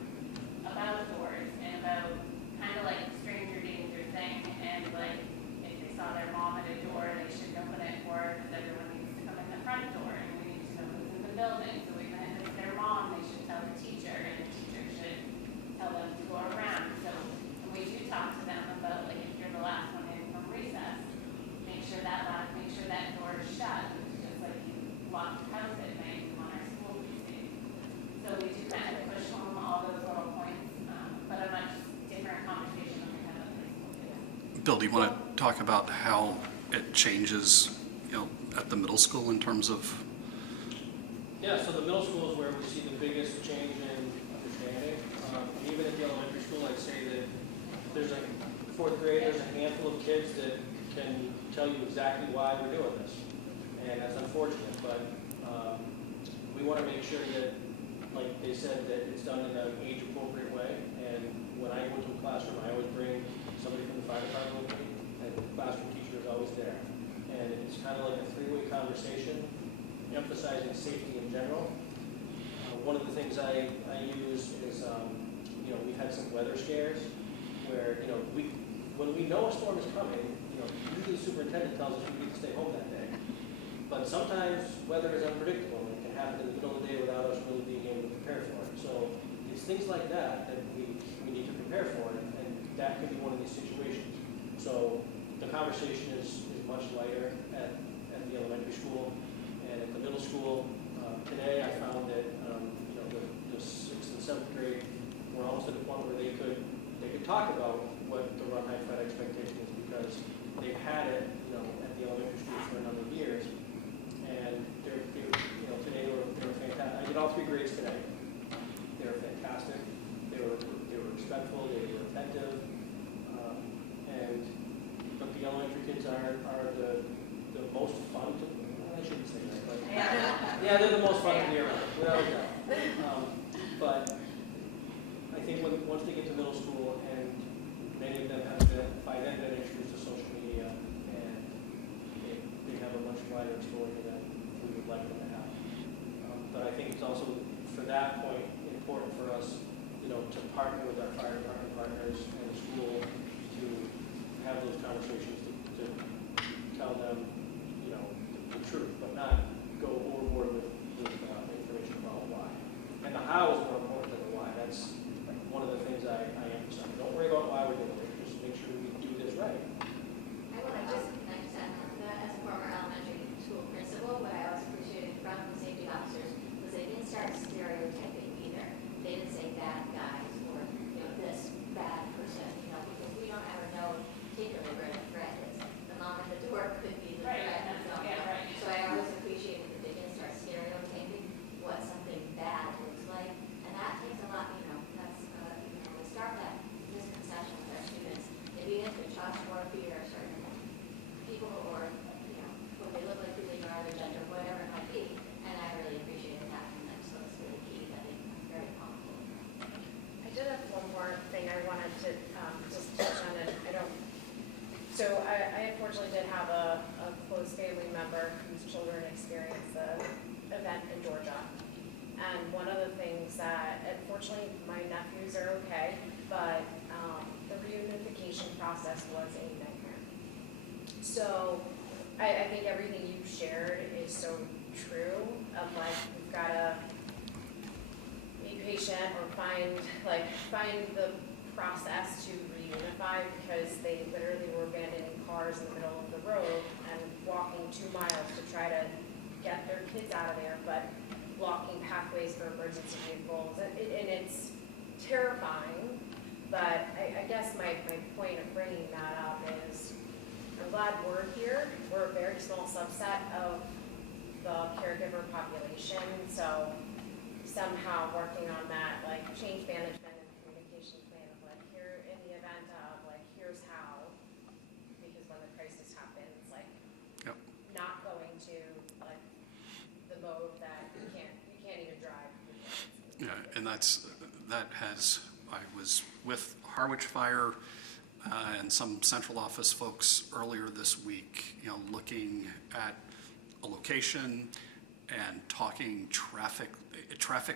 about doors and about kind of like stranger danger thing and like if they saw their mom at a door, they shouldn't open it for her because everyone needs to come in the front door and we need to know who's in the building. So we kind of, if it's their mom, they should tell the teacher and the teacher should tell them to go around. So and we do talk to them about like if you're the last one in from recess, make sure that door is shut, just like you lock your house at night, you want our school to be safe. So we do kind of push home all those little points, but a much different conversation than we have at high school kids. Bill, do you want to talk about how it changes, at the middle school in terms of, Yeah, so the middle school is where we see the biggest change in understanding. Even at the elementary school, I'd say that there's like fourth grade, there's a handful of kids that can tell you exactly why we're doing this. And that's unfortunate, but we want to make sure that, like they said, that it's done in an age-appropriate way. And when I go into a classroom, I always bring somebody from the fire department with me, and the classroom teacher is always there. And it's kind of like a three-way conversation, emphasizing safety in general. One of the things I use is, we've had some weather scares where, when we know a storm is coming, usually the superintendent tells us we need to stay home that day. But sometimes weather is unpredictable and it can happen in the middle of the day without us really being able to prepare for it. So it's things like that that we need to prepare for, and that could be one of these situations. So the conversation is much lighter at the elementary school and at the middle school. Today I found that the 6th and 7th grade were almost at the point where they could talk about what the run high fight expectation is because they've had it at the elementary school for a number of years, and they're today they were fantastic. I did all 3 grades today. They were fantastic. They were respectful. They were attentive, but the elementary kids are the most fun to. I shouldn't say that, but yeah, they're the most fun to be around, without a doubt. But I think once they get to middle school, and many of them have by then been introduced to social media, and they have a much wider exposure than we would like them to have. But I think it's also, for that point, important for us, to partner with our fire department partners and the school to have those conversations, to tell them, the truth, but not go overboard with information about why. And the how is more important than the why. That's one of the things I emphasize. Don't worry about why we're doing it. Just make sure we do this right. I just add that as a former elementary school principal, what I always appreciated from the safety officers was they didn't start stereotyping either. They didn't say bad guys or this bad person, because we don't ever know particularly where trust or fear certain people or, who they look like, who they are, their gender, whatever it might be. And I really appreciated that from them, so it's really key that I'm very comfortable. I did have one more thing I wanted to just touch on, and I don't, so I unfortunately did have a close family member whose children experienced the event in Georgia. And one of the things that, unfortunately, my nephews are okay, but the reunification process was a nightmare. So I think everything you shared is so true of like, we've got to be patient or find the process to reunify, because they literally were abandoning cars in the middle of the road and walking 2 miles to try to get their kids out of there, but blocking pathways for emergency vehicles, and it's terrifying. But I guess my point of bringing that up is, I'm glad we're here. We're a very small subset of the caregiver population, so somehow working on that, like change management and communication plan of like, here in the event of like, here's how, because when the crisis happens, like Yep. not going to like the mode that you can't even drive. Yeah, and that has, I was with Harwich Fire and some central office folks earlier this week, looking at a location and talking traffic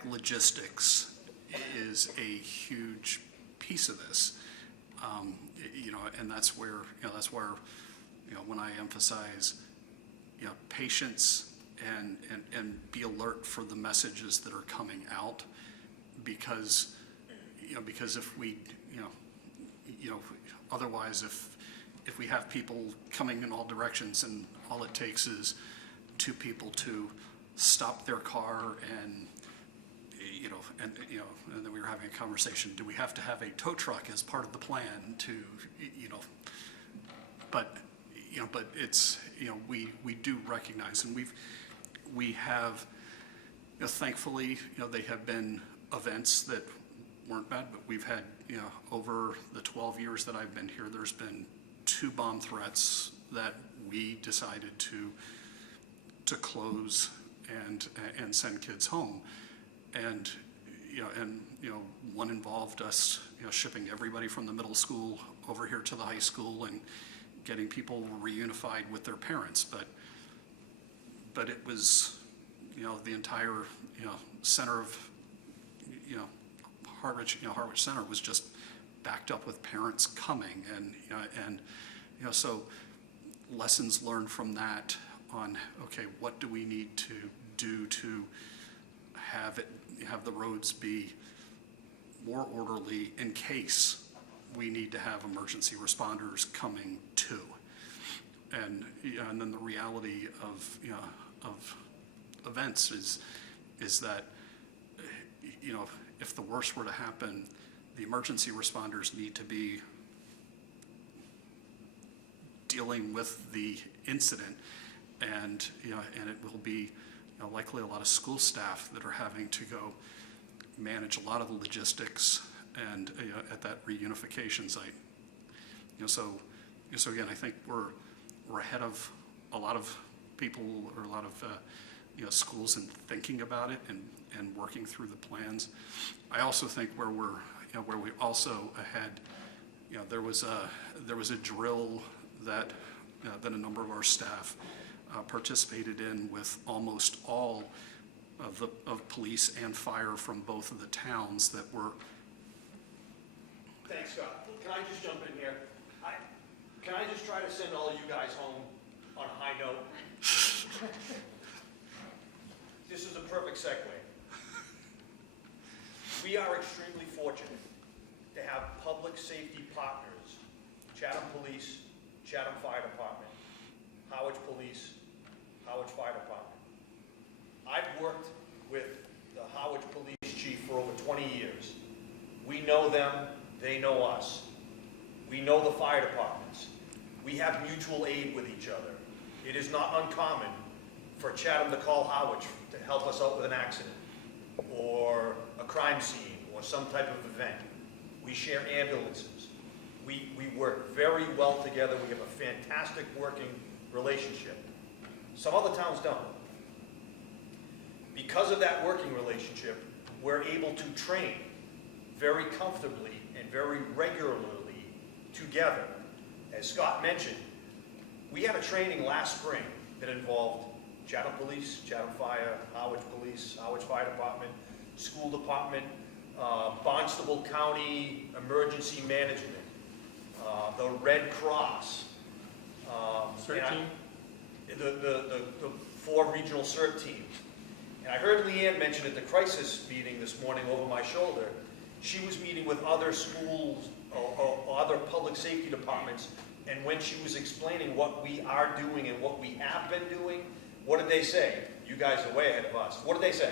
logistics is a huge piece of this. And that's where, when I emphasize, patience and be alert for the messages that are coming out, because if we, otherwise if we have people coming in all directions and all it takes is 2 people to stop their car and then we were having a conversation, do we have to have a tow truck as part of the plan to, but it's, we do recognize, and we have, thankfully, they have been events that weren't bad, but we've had, over the 12 years that I've been here, there's been 2 bomb threats that we decided to close and send kids home. And one involved us, shipping everybody from the middle school over here to the high school and getting people reunified with their parents. But it was, the entire, center of, Harwich Center was just backed up with parents coming, and so lessons learned from that on, okay, what do we need to do to have the roads be more orderly in case we need to have emergency responders coming too. And then the reality of events is that, if the worst were to happen, the emergency responders need to be dealing with the incident, and it will be likely a lot of school staff that are having to go manage a lot of the logistics and at that reunification site. So again, I think we're ahead of a lot of people, or a lot of schools, in thinking about it and working through the plans. I also think where we also ahead, there was a drill that a number of our staff participated in with almost all of police and fire from both of the towns that were. Thanks, Scott. Can I just jump in here? Can I just try to send all of you guys home on a high note? This is a perfect segue. We are extremely fortunate to have public safety partners, Chatham Police, Chatham Fire Department, Harwich Police, Harwich Fire Department. I've worked with the Harwich Police Chief for over 20 years. We know them, they know us. We know the fire departments. We have mutual aid with each other. It is not uncommon for Chatham to call Harwich to help us out with an accident or a crime scene or some type of event. We share ambulances. We work very well together. We have a fantastic working relationship. Some other towns don't. Because of that working relationship, we're able to train very comfortably and very regularly together. As Scott mentioned, we had a training last spring that involved Chatham Police, Chatham Fire, Howard Police, Howard Fire Department, School Department, Barnstable County Emergency Management, the Red Cross. CERT and team? the 4 regional CERT teams. And I heard Leanne mention at the crisis meeting this morning over my shoulder, she was meeting with other schools or other public safety departments, and when she was explaining what we are doing and what we have been doing, what did they say? You guys are way ahead of us. What did they say?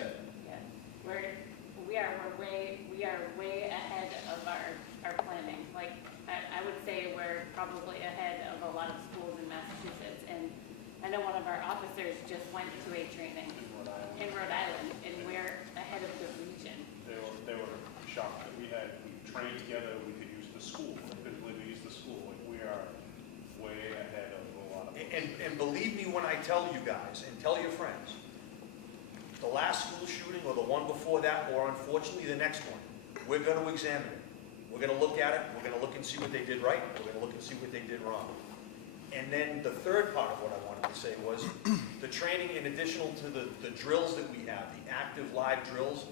Yeah, we are way ahead of our planning. Like, I would say we're probably ahead of a lot of schools in Massachusetts. And I know one of our officers just went to a training in Rhode Island, and we're ahead of the region. They were shocked that we trained together, we could use the school, physically we use the school, like we are way ahead of a lot of. And believe me when I tell you guys, and tell your friends, the last school shooting or the one before that, or unfortunately the next one, we're going to examine it. We're going to look at it, we're going to look and see what they did right, we're going to look and see what they did wrong. And then the third part of what I wanted to say was the training, in addition to the drills that we have, the active live drills,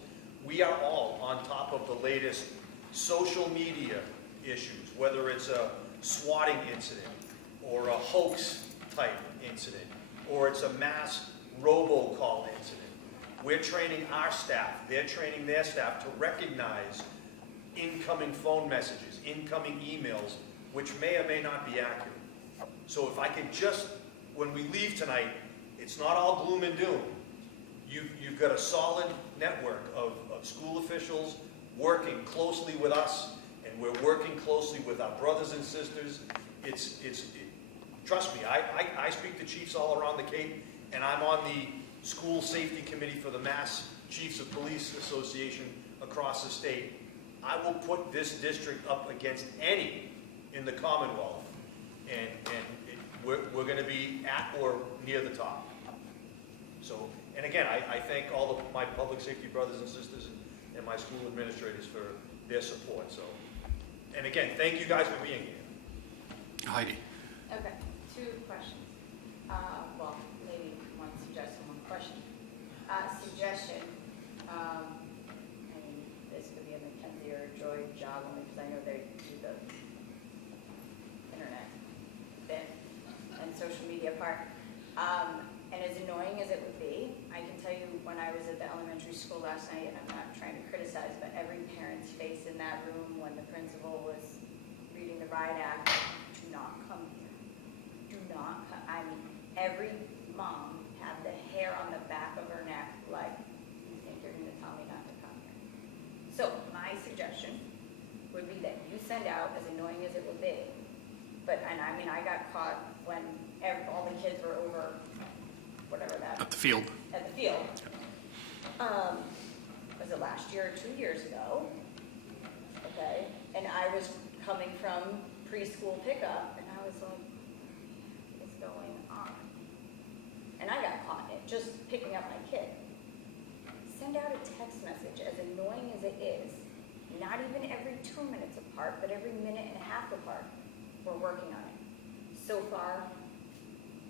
we are all on top of the latest social media issues, whether it's a swatting incident or a hoax type incident, or it's a mass robocall incident. We're training our staff, they're training their staff to recognize incoming phone messages, incoming emails, which may or may not be accurate. So if I could just, when we leave tonight, it's not all gloom and doom. You've got a solid network of school officials working closely with us, and we're working closely with our brothers and sisters. Trust me, I speak to chiefs all around the Cape, and I'm on the school safety committee for the Mass Chiefs of Police Association across the state. I will put this district up against any in the Commonwealth, and we're going to be at or near the top. So, and again, I thank all of my public safety brothers and sisters and my school administrators for their support. So, and again, thank you guys for being here. Heidi. Okay, 2 questions. Well, maybe one suggestion, one question. Suggestion, and this could be a Mackenzie or a Joy job only because I know they do the internet bit and social media part. And as annoying as it would be, I can tell you when I was at the elementary school last night, and I'm not trying to criticize, but every parent's face in that room when the principal was reading the riot act, do not come here. Do not come. I mean, every mom had the hair on the back of her neck like, you think you're going to tell me not to come here? So my suggestion would be that you send out, as annoying as it would be, and I mean, I got caught when all the kids were over, whatever that. At the field. At the field. Was it last year or 2 years ago? Okay, and I was coming from preschool pickup, and I was like, what is going on? And I got caught in it, just picking up my kid. Send out a text message, as annoying as it is, not even every 2 minutes apart, but every minute and a half apart. We're working on it. So far,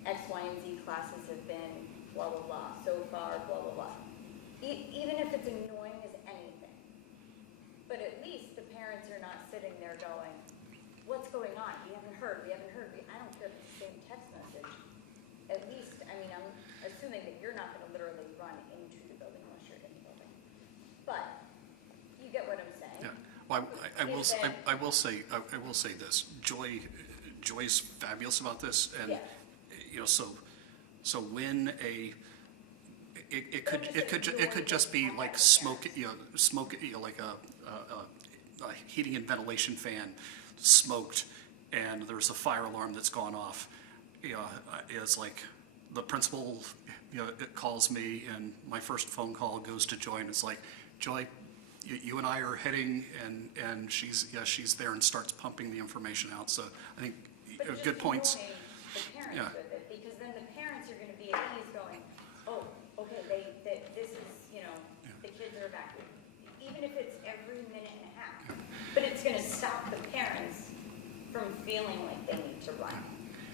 X, Y, and Z classes have been blah, blah, blah. So far, blah, blah, blah. Even if it's annoying as anything. But at least the parents are not sitting there going, what's going on? We haven't heard. I don't care if it's the same text message. At least, I mean, I'm assuming that you're not going to literally run into the building unless you're in the building. But you get what I'm saying. Yeah. Well, I will say this. Joy's fabulous about this, and Yeah. you know, so when it could just be like smoke, like a heating and ventilation fan smoked, and there's a fire alarm that's gone off. You know, it's like the principal, you know, it calls me, and my first phone call goes to Joy, and it's like, Joy, you and I are heading, and she's there and starts pumping the information out. So I think But just good points. annoying the parents Yeah. with it, because then the parents are gonna be at ease going, oh, okay, this is, the kids are back. Even if it's every minute and a half, but it's gonna stop the parents from feeling like they need to run.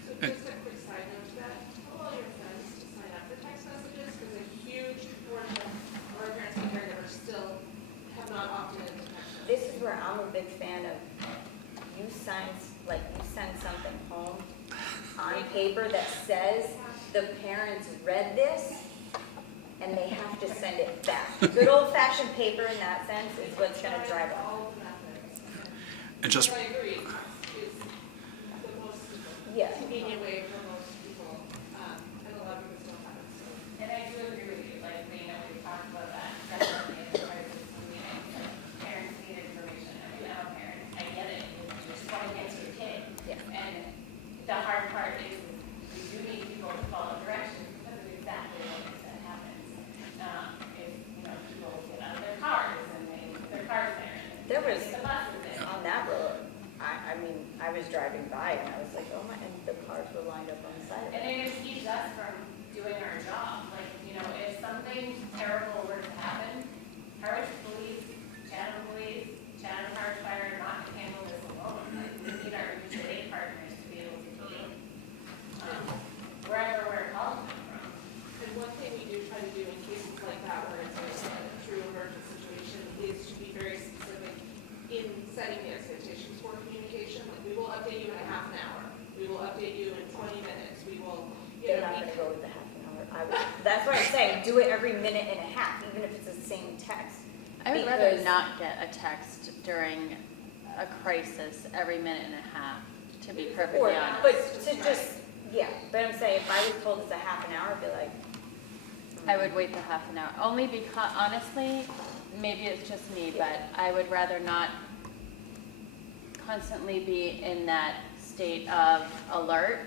So just a quick side note to that, tell all your friends to sign up for text messages, because a huge portion of our parents and caregivers still have not opted into text messages. This is where I'm a big fan of, you send something home on paper that says the parents read this, and they have to send it back. Good old fashioned paper in that sense is what's gonna drive them. All the methods. And just, But I agree, is the most Yeah. convenient way for most people, and a lot of people still have it, so. And I do agree with you, like, we've talked about that, definitely in crisis meetings, like, parents need information, I mean, I'm a parent, I get it, you just want to get to your kid. Yeah. And the hard part is, you do need people to follow directions, because of exactly what you said happens. If, people get out of their cars, and they leave their cars there, and There was- the buses there. On that road, I mean, I was driving by and I was like, oh my, and the cars were lined up on the side of And it. it keeps us from doing our job, like, if something terrible were to happen, Harwich Police, Chatham Fire, not to handle this alone, like, we need our mutual aid partners to be able to do, wherever we're calling them from. And one thing we do try to do in cases like that, where it's a true emergent situation, is to be very specific in setting the expectations for communication. Like, we will update you in a half an hour, we will update you in 20 minutes, we will, They're not gonna go with the half an hour. That's what I'm saying, do it every minute and a half, even if it's the same text. I would rather Because- not get a text during a crisis every minute and a half, to be Or, perfectly honest. but to just, yeah, but I'm saying, if I was told it's a half an hour, I'd be like. I would wait the half an hour, only because, honestly, maybe it's just me, but I would rather not constantly be in that state of alert.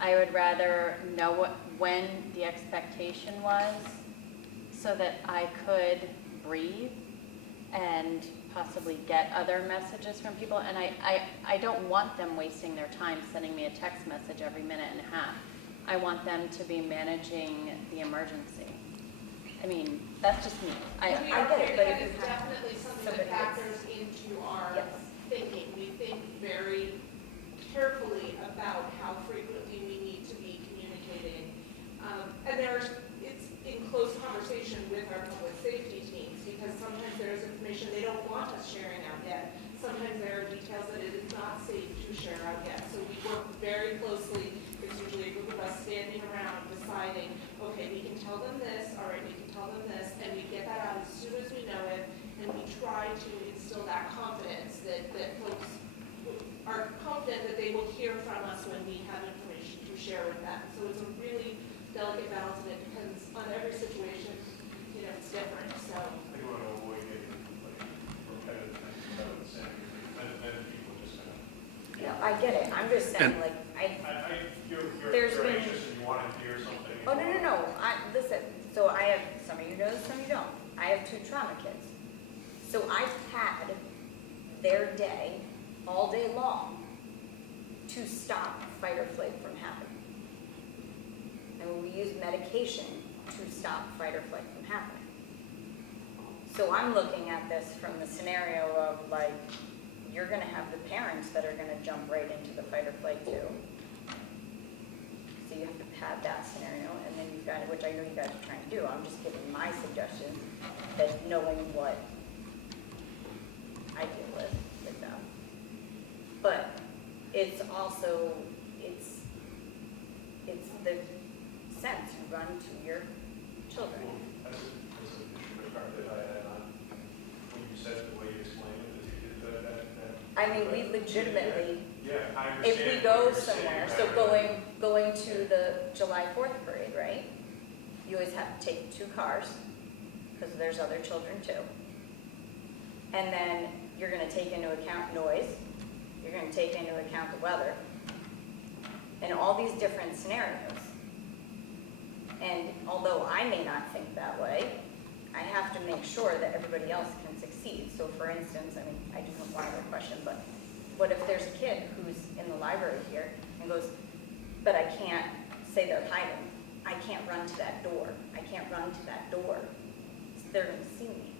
I would rather know when the expectation was, so that I could breathe and possibly get other messages from people. And I don't want them wasting their time sending me a text message every minute and a half. I want them to be managing the emergency. I mean, that's just me. we I are get it, but if that you is have definitely something somebody that that's- factors into our Yes. thinking. We think very carefully about how frequently we need to be communicating. And it's in close conversation with our public safety teams, because sometimes there's information they don't want us sharing out yet. Sometimes there are details that it is not safe to share out yet. So we work very closely. There's usually a group of us standing around deciding, okay, we can tell them this, all right, we can tell them this, and we get that out as soon as we know it, and we try to instill that confidence that folks are confident that they will hear from us when we have information to share with them. So it's a really delicate balance, and it depends on every situation, it's different, so. I think we want to avoid getting like repetitive things about the same, then people just kind of. No, I get it, I'm just saying, And- like, You're There's been- anxious and you want to hear something. oh, no, listen, so I have, some of you know, some of you don't. I have 2 trauma kids. So I've had their day, all day long, to stop fight or flight from happening. And we use medication to stop fight or flight from happening. So I'm looking at this from the scenario of like, you're gonna have the parents that are gonna jump right into the fight or flight too. So you have to have that scenario, and then you've got, which I know you guys are trying to do, I'm just giving my suggestions, that knowing what I deal with them. But it's also, it's the sense you run to your children. That's an issue that I had on, when you said the way you explained it, that you did that. I mean, we legitimately, Yeah, I understand. if we what go you're saying, somewhere, I so understand. going to the July 4th parade, right? You always have to take 2 cars, because there's other children too. And then you're gonna take into account noise, you're gonna take into account the weather, and all these different scenarios. And although I may not think that way, I have to make sure that everybody else can succeed succeed. So for instance, I mean, I do have one other question, but what if there's a kid who's in the library here and goes, but I can't say they're hiding. I can't run to that door. I can't run to that door. They're gonna see me.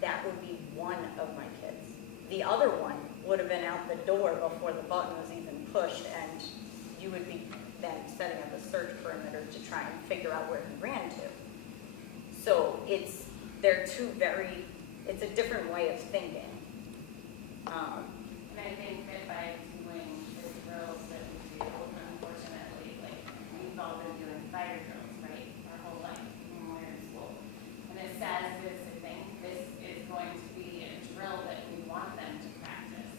That would be one of my kids. The other one would have been out the door before the button was even pushed, and you would be then setting up a search perimeter to try and figure out where he ran to. So they're two very, it's a different way of thinking. And I think that by doing the drills that we do, unfortunately, like, we've all been doing fire drills, right, our whole life when we're in school. And as sad as it is to think, this is going to be a drill that we want them to practice,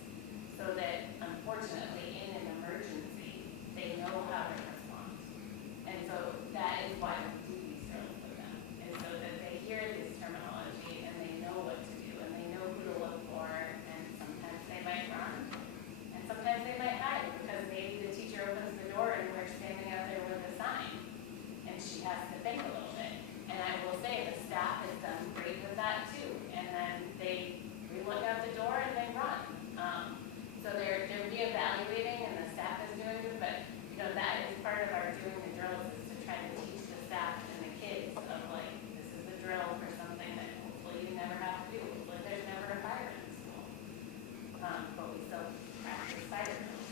so that unfortunately, in an emergency, they know how to respond. And so that is why we do these drills with them, is so that they hear this terminology and they know what to do and they know who to look for, and sometimes they might run and sometimes they might hide because maybe the teacher opens the door and we're standing out there with a sign and she has to think a little bit. And I will say the staff has done great with that too, and then we look out the door and they run. So they're reevaluating and the staff is doing it, but you know, that is part of our doing the drills, is to try to teach the staff and the kids of like, this is the drill for something that hopefully you never have to do. Hopefully there's never a fire in the school. But we still practice fire drills.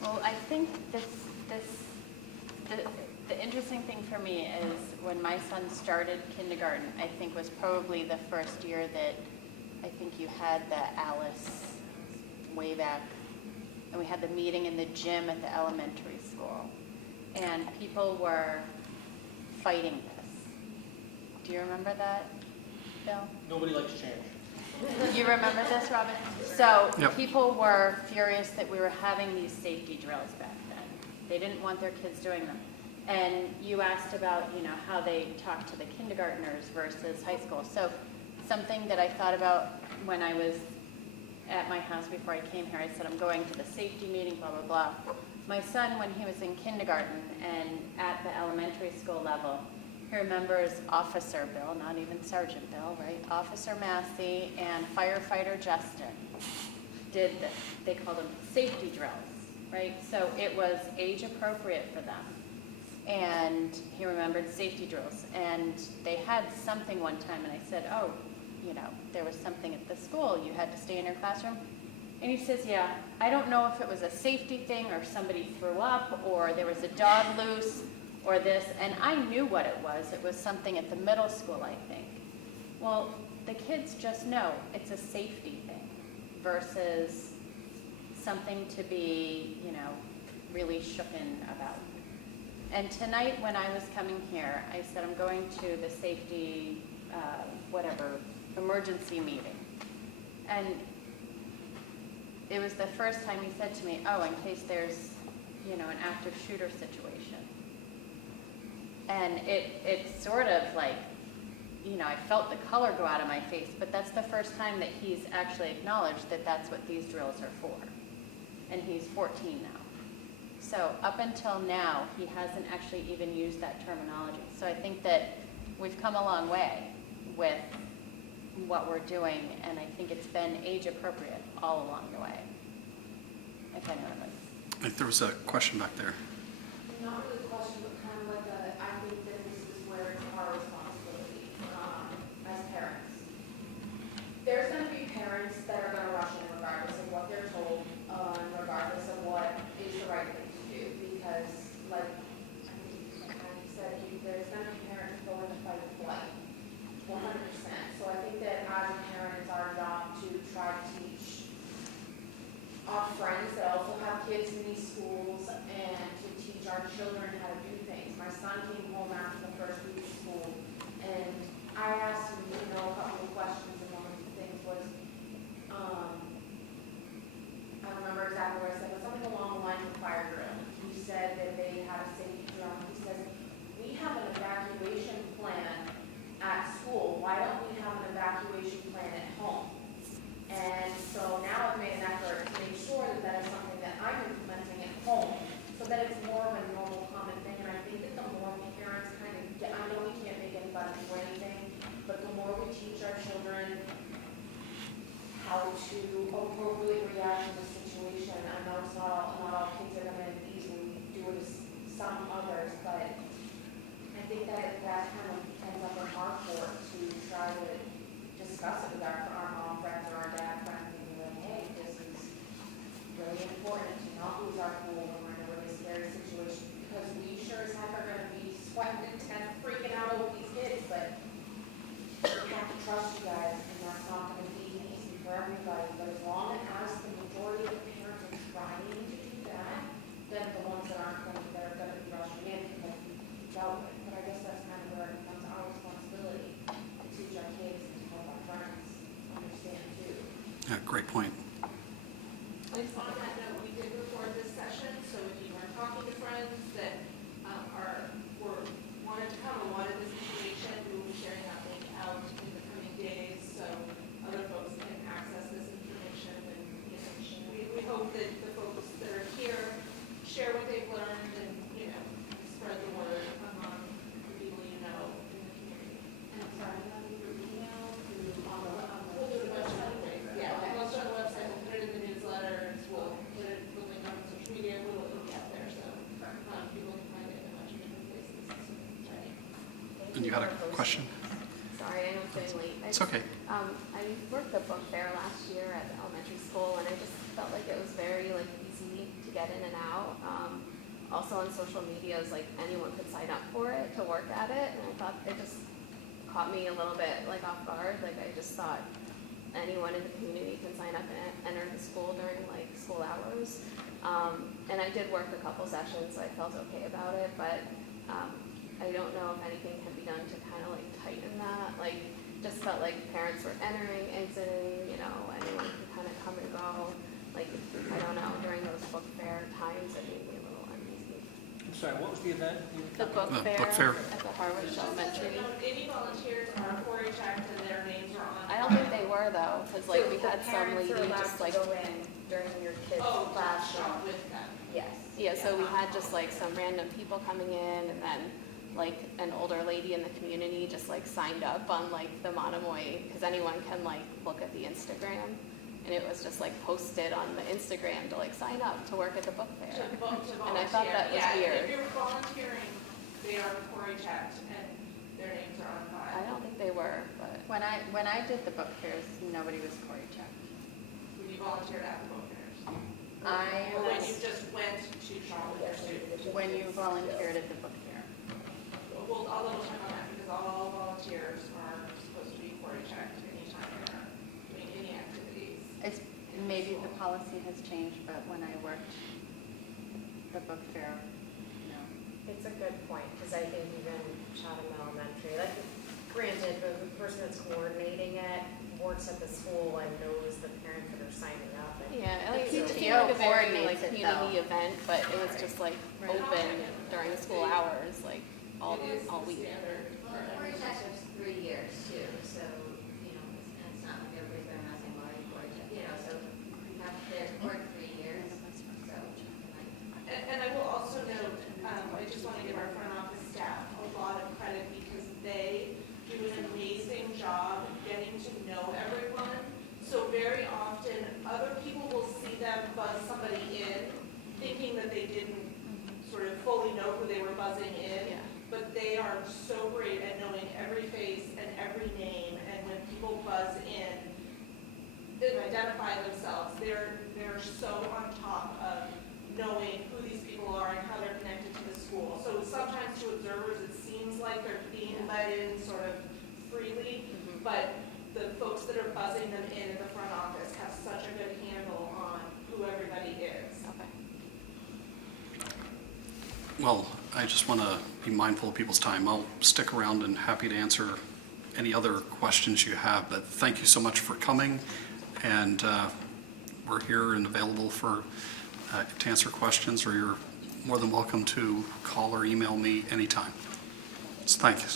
Well, I think the interesting thing for me is when my son started kindergarten, I think was probably the first year that I think you had the Alice way back, and we had the meeting in the gym at the elementary school, and people were fighting this. Do you remember that, Bill? Nobody likes change. You remember this, Robin? So Yep. people were furious that we were having these safety drills back then. They didn't want their kids doing them. And you asked about, you know, how they talk to the kindergartners versus high school. So something that I thought about when I was at my house before I came here, I said, I'm going to the safety meeting, blah, blah, blah. My son, when he was in kindergarten and at the elementary school level, he remembers Officer Bill, not even Sergeant Bill, right? Officer Massey and firefighter Justin did this. They called them safety drills, right? So it was age appropriate for them. And he remembered safety drills. And they had something one time, and I said, oh, you know, there was something at the school, you had to stay in your classroom. And he says, yeah, I don't know if it was a safety thing or somebody threw up or there was a dog loose or this, and I knew what it was. It was something at the middle school, I think. Well, the kids just know it's a safety thing versus something to be, you know, really shooken about. And tonight when I was coming here, I said I'm going to the safety, emergency meeting. And it was the first time he said to me, oh, in case there's, you know, an active shooter situation. And it sort of like, you know, I felt the color go out of my face, but that's the first time that he's actually acknowledged that that's what these drills are for. And he's 14 now. So up until now, he hasn't actually even used that terminology. So I think that we've come a long way with what we're doing, and I think it's been age appropriate all along the way. If anyone would. I think there was a question back there. Not really a question, but kind of like I think that this is where it's our responsibility as parents. There's going to be parents that are going to rush in regardless of what they're told, regardless of what is the right thing to do, because like I think you said, there's going to be parents going to fight or flight, 100%. So I think that as a parent, it's our job to try to teach our friends that also have kids in these schools and to teach our children how to do things. My son came home after the first week of school, and I asked him, you know, a couple of questions, and one of the things was, I don't remember exactly what I said, but something along the lines of fire drill. He said that they had a safety drill. He says, we have an evacuation plan at school. Why don't we have an evacuation plan at home? And so now I've made an effort to make sure that that is something that I'm implementing at home, so that it's more of a normal, common thing. And I think that the more parents kind of get, I know we can't make anybody do anything, but the Yeah, great point. And on that note, we did record this session, so if you are talking to friends that wanted to come or wanted this information, we will be sharing that link out in the coming days, so other folks can access this information. And, we hope that the folks that are here share what they've learned and, spread the word among the people you know in the community. And I'm sorry, I'm going to email We'll do it eventually. Yeah, we'll post it on the website, we'll put it in the newsletter, and we'll put it, we'll link on social media, it'll be out there, so, people can find it in a bunch of different places. Right. And you had a question? Sorry, I know it's getting late. It's okay. I worked the book fair last year at the elementary school, and I just felt like it was very easy to get in and out. Also on social media, it was anyone could sign up for it to work at it, and I thought it just caught me a little bit off guard. I just thought anyone in the community can sign up and enter the school during school hours. And I did work a couple sessions, so I felt okay about it, but I don't know if anything can be done to kind of tighten that. Just felt like parents were entering, exiting, anyone can kind of come and go. I don't know, during those book fair times, it made me a little uneasy. I'm sorry, what was the event? The book book fair fair. at the Harwich Elementary. Any volunteers are 4-H Act and their names are on. I don't think they were though, because we had some lady just go in during your kids' Oh, class. shop with them. Yes. yeah, so we had just some random people coming in, and then an older lady in the community just signed up on the Monomoy, because anyone can look at the Instagram, and it was just posted on the Instagram to sign up to work at the book fair. To volunteer. And I thought that was Yeah, weird. if you're volunteering, they are 4-H Act and their names are on I file. don't think they were, but When I did the book fairs, nobody was Cory checked. When you volunteered at the book fairs. I Or when was- you just went to shop with your students. When you volunteered at the book fair. Well, I'll double check on that because all volunteers are supposed to be 4-H Act anytime they're doing any activities. It's, maybe the policy has changed, but when I worked the book fair, no. it's a good point, because I think even Chatham Elementary, granted, the person that's coordinating it works at the school and knows the parents that are signing up. Yeah, The it PTO seemed like a very coordinates it, community though. event, but it was just open during school hours, all It is week. standard. Well, the Cory Check was 3 years too, so, it's not like everybody's going around saying, well, are you Cory Check? So we have to work 3 years, so. And I will also note, I just want to give our front office staff a lot of credit because they do an amazing job getting to know everyone. So very often, other people will see them buzz somebody in, thinking that they didn't sort of fully know who they were buzzing in. Yeah. But they are so great at knowing every face and every name, and when people buzz in and identify themselves, they're so on top of knowing who these people are and how they're connected to the school. So sometimes to observers, it seems like they're being let in sort of freely, but the folks that are buzzing them in the front office have such a good handle on who everybody is. Okay. Well, I just want to be mindful of people's time. I'll stick around and happy to answer any other questions you have, but thank you so much for coming, and we're here and available to answer questions, or you're more than welcome to call or email me anytime. So thank you.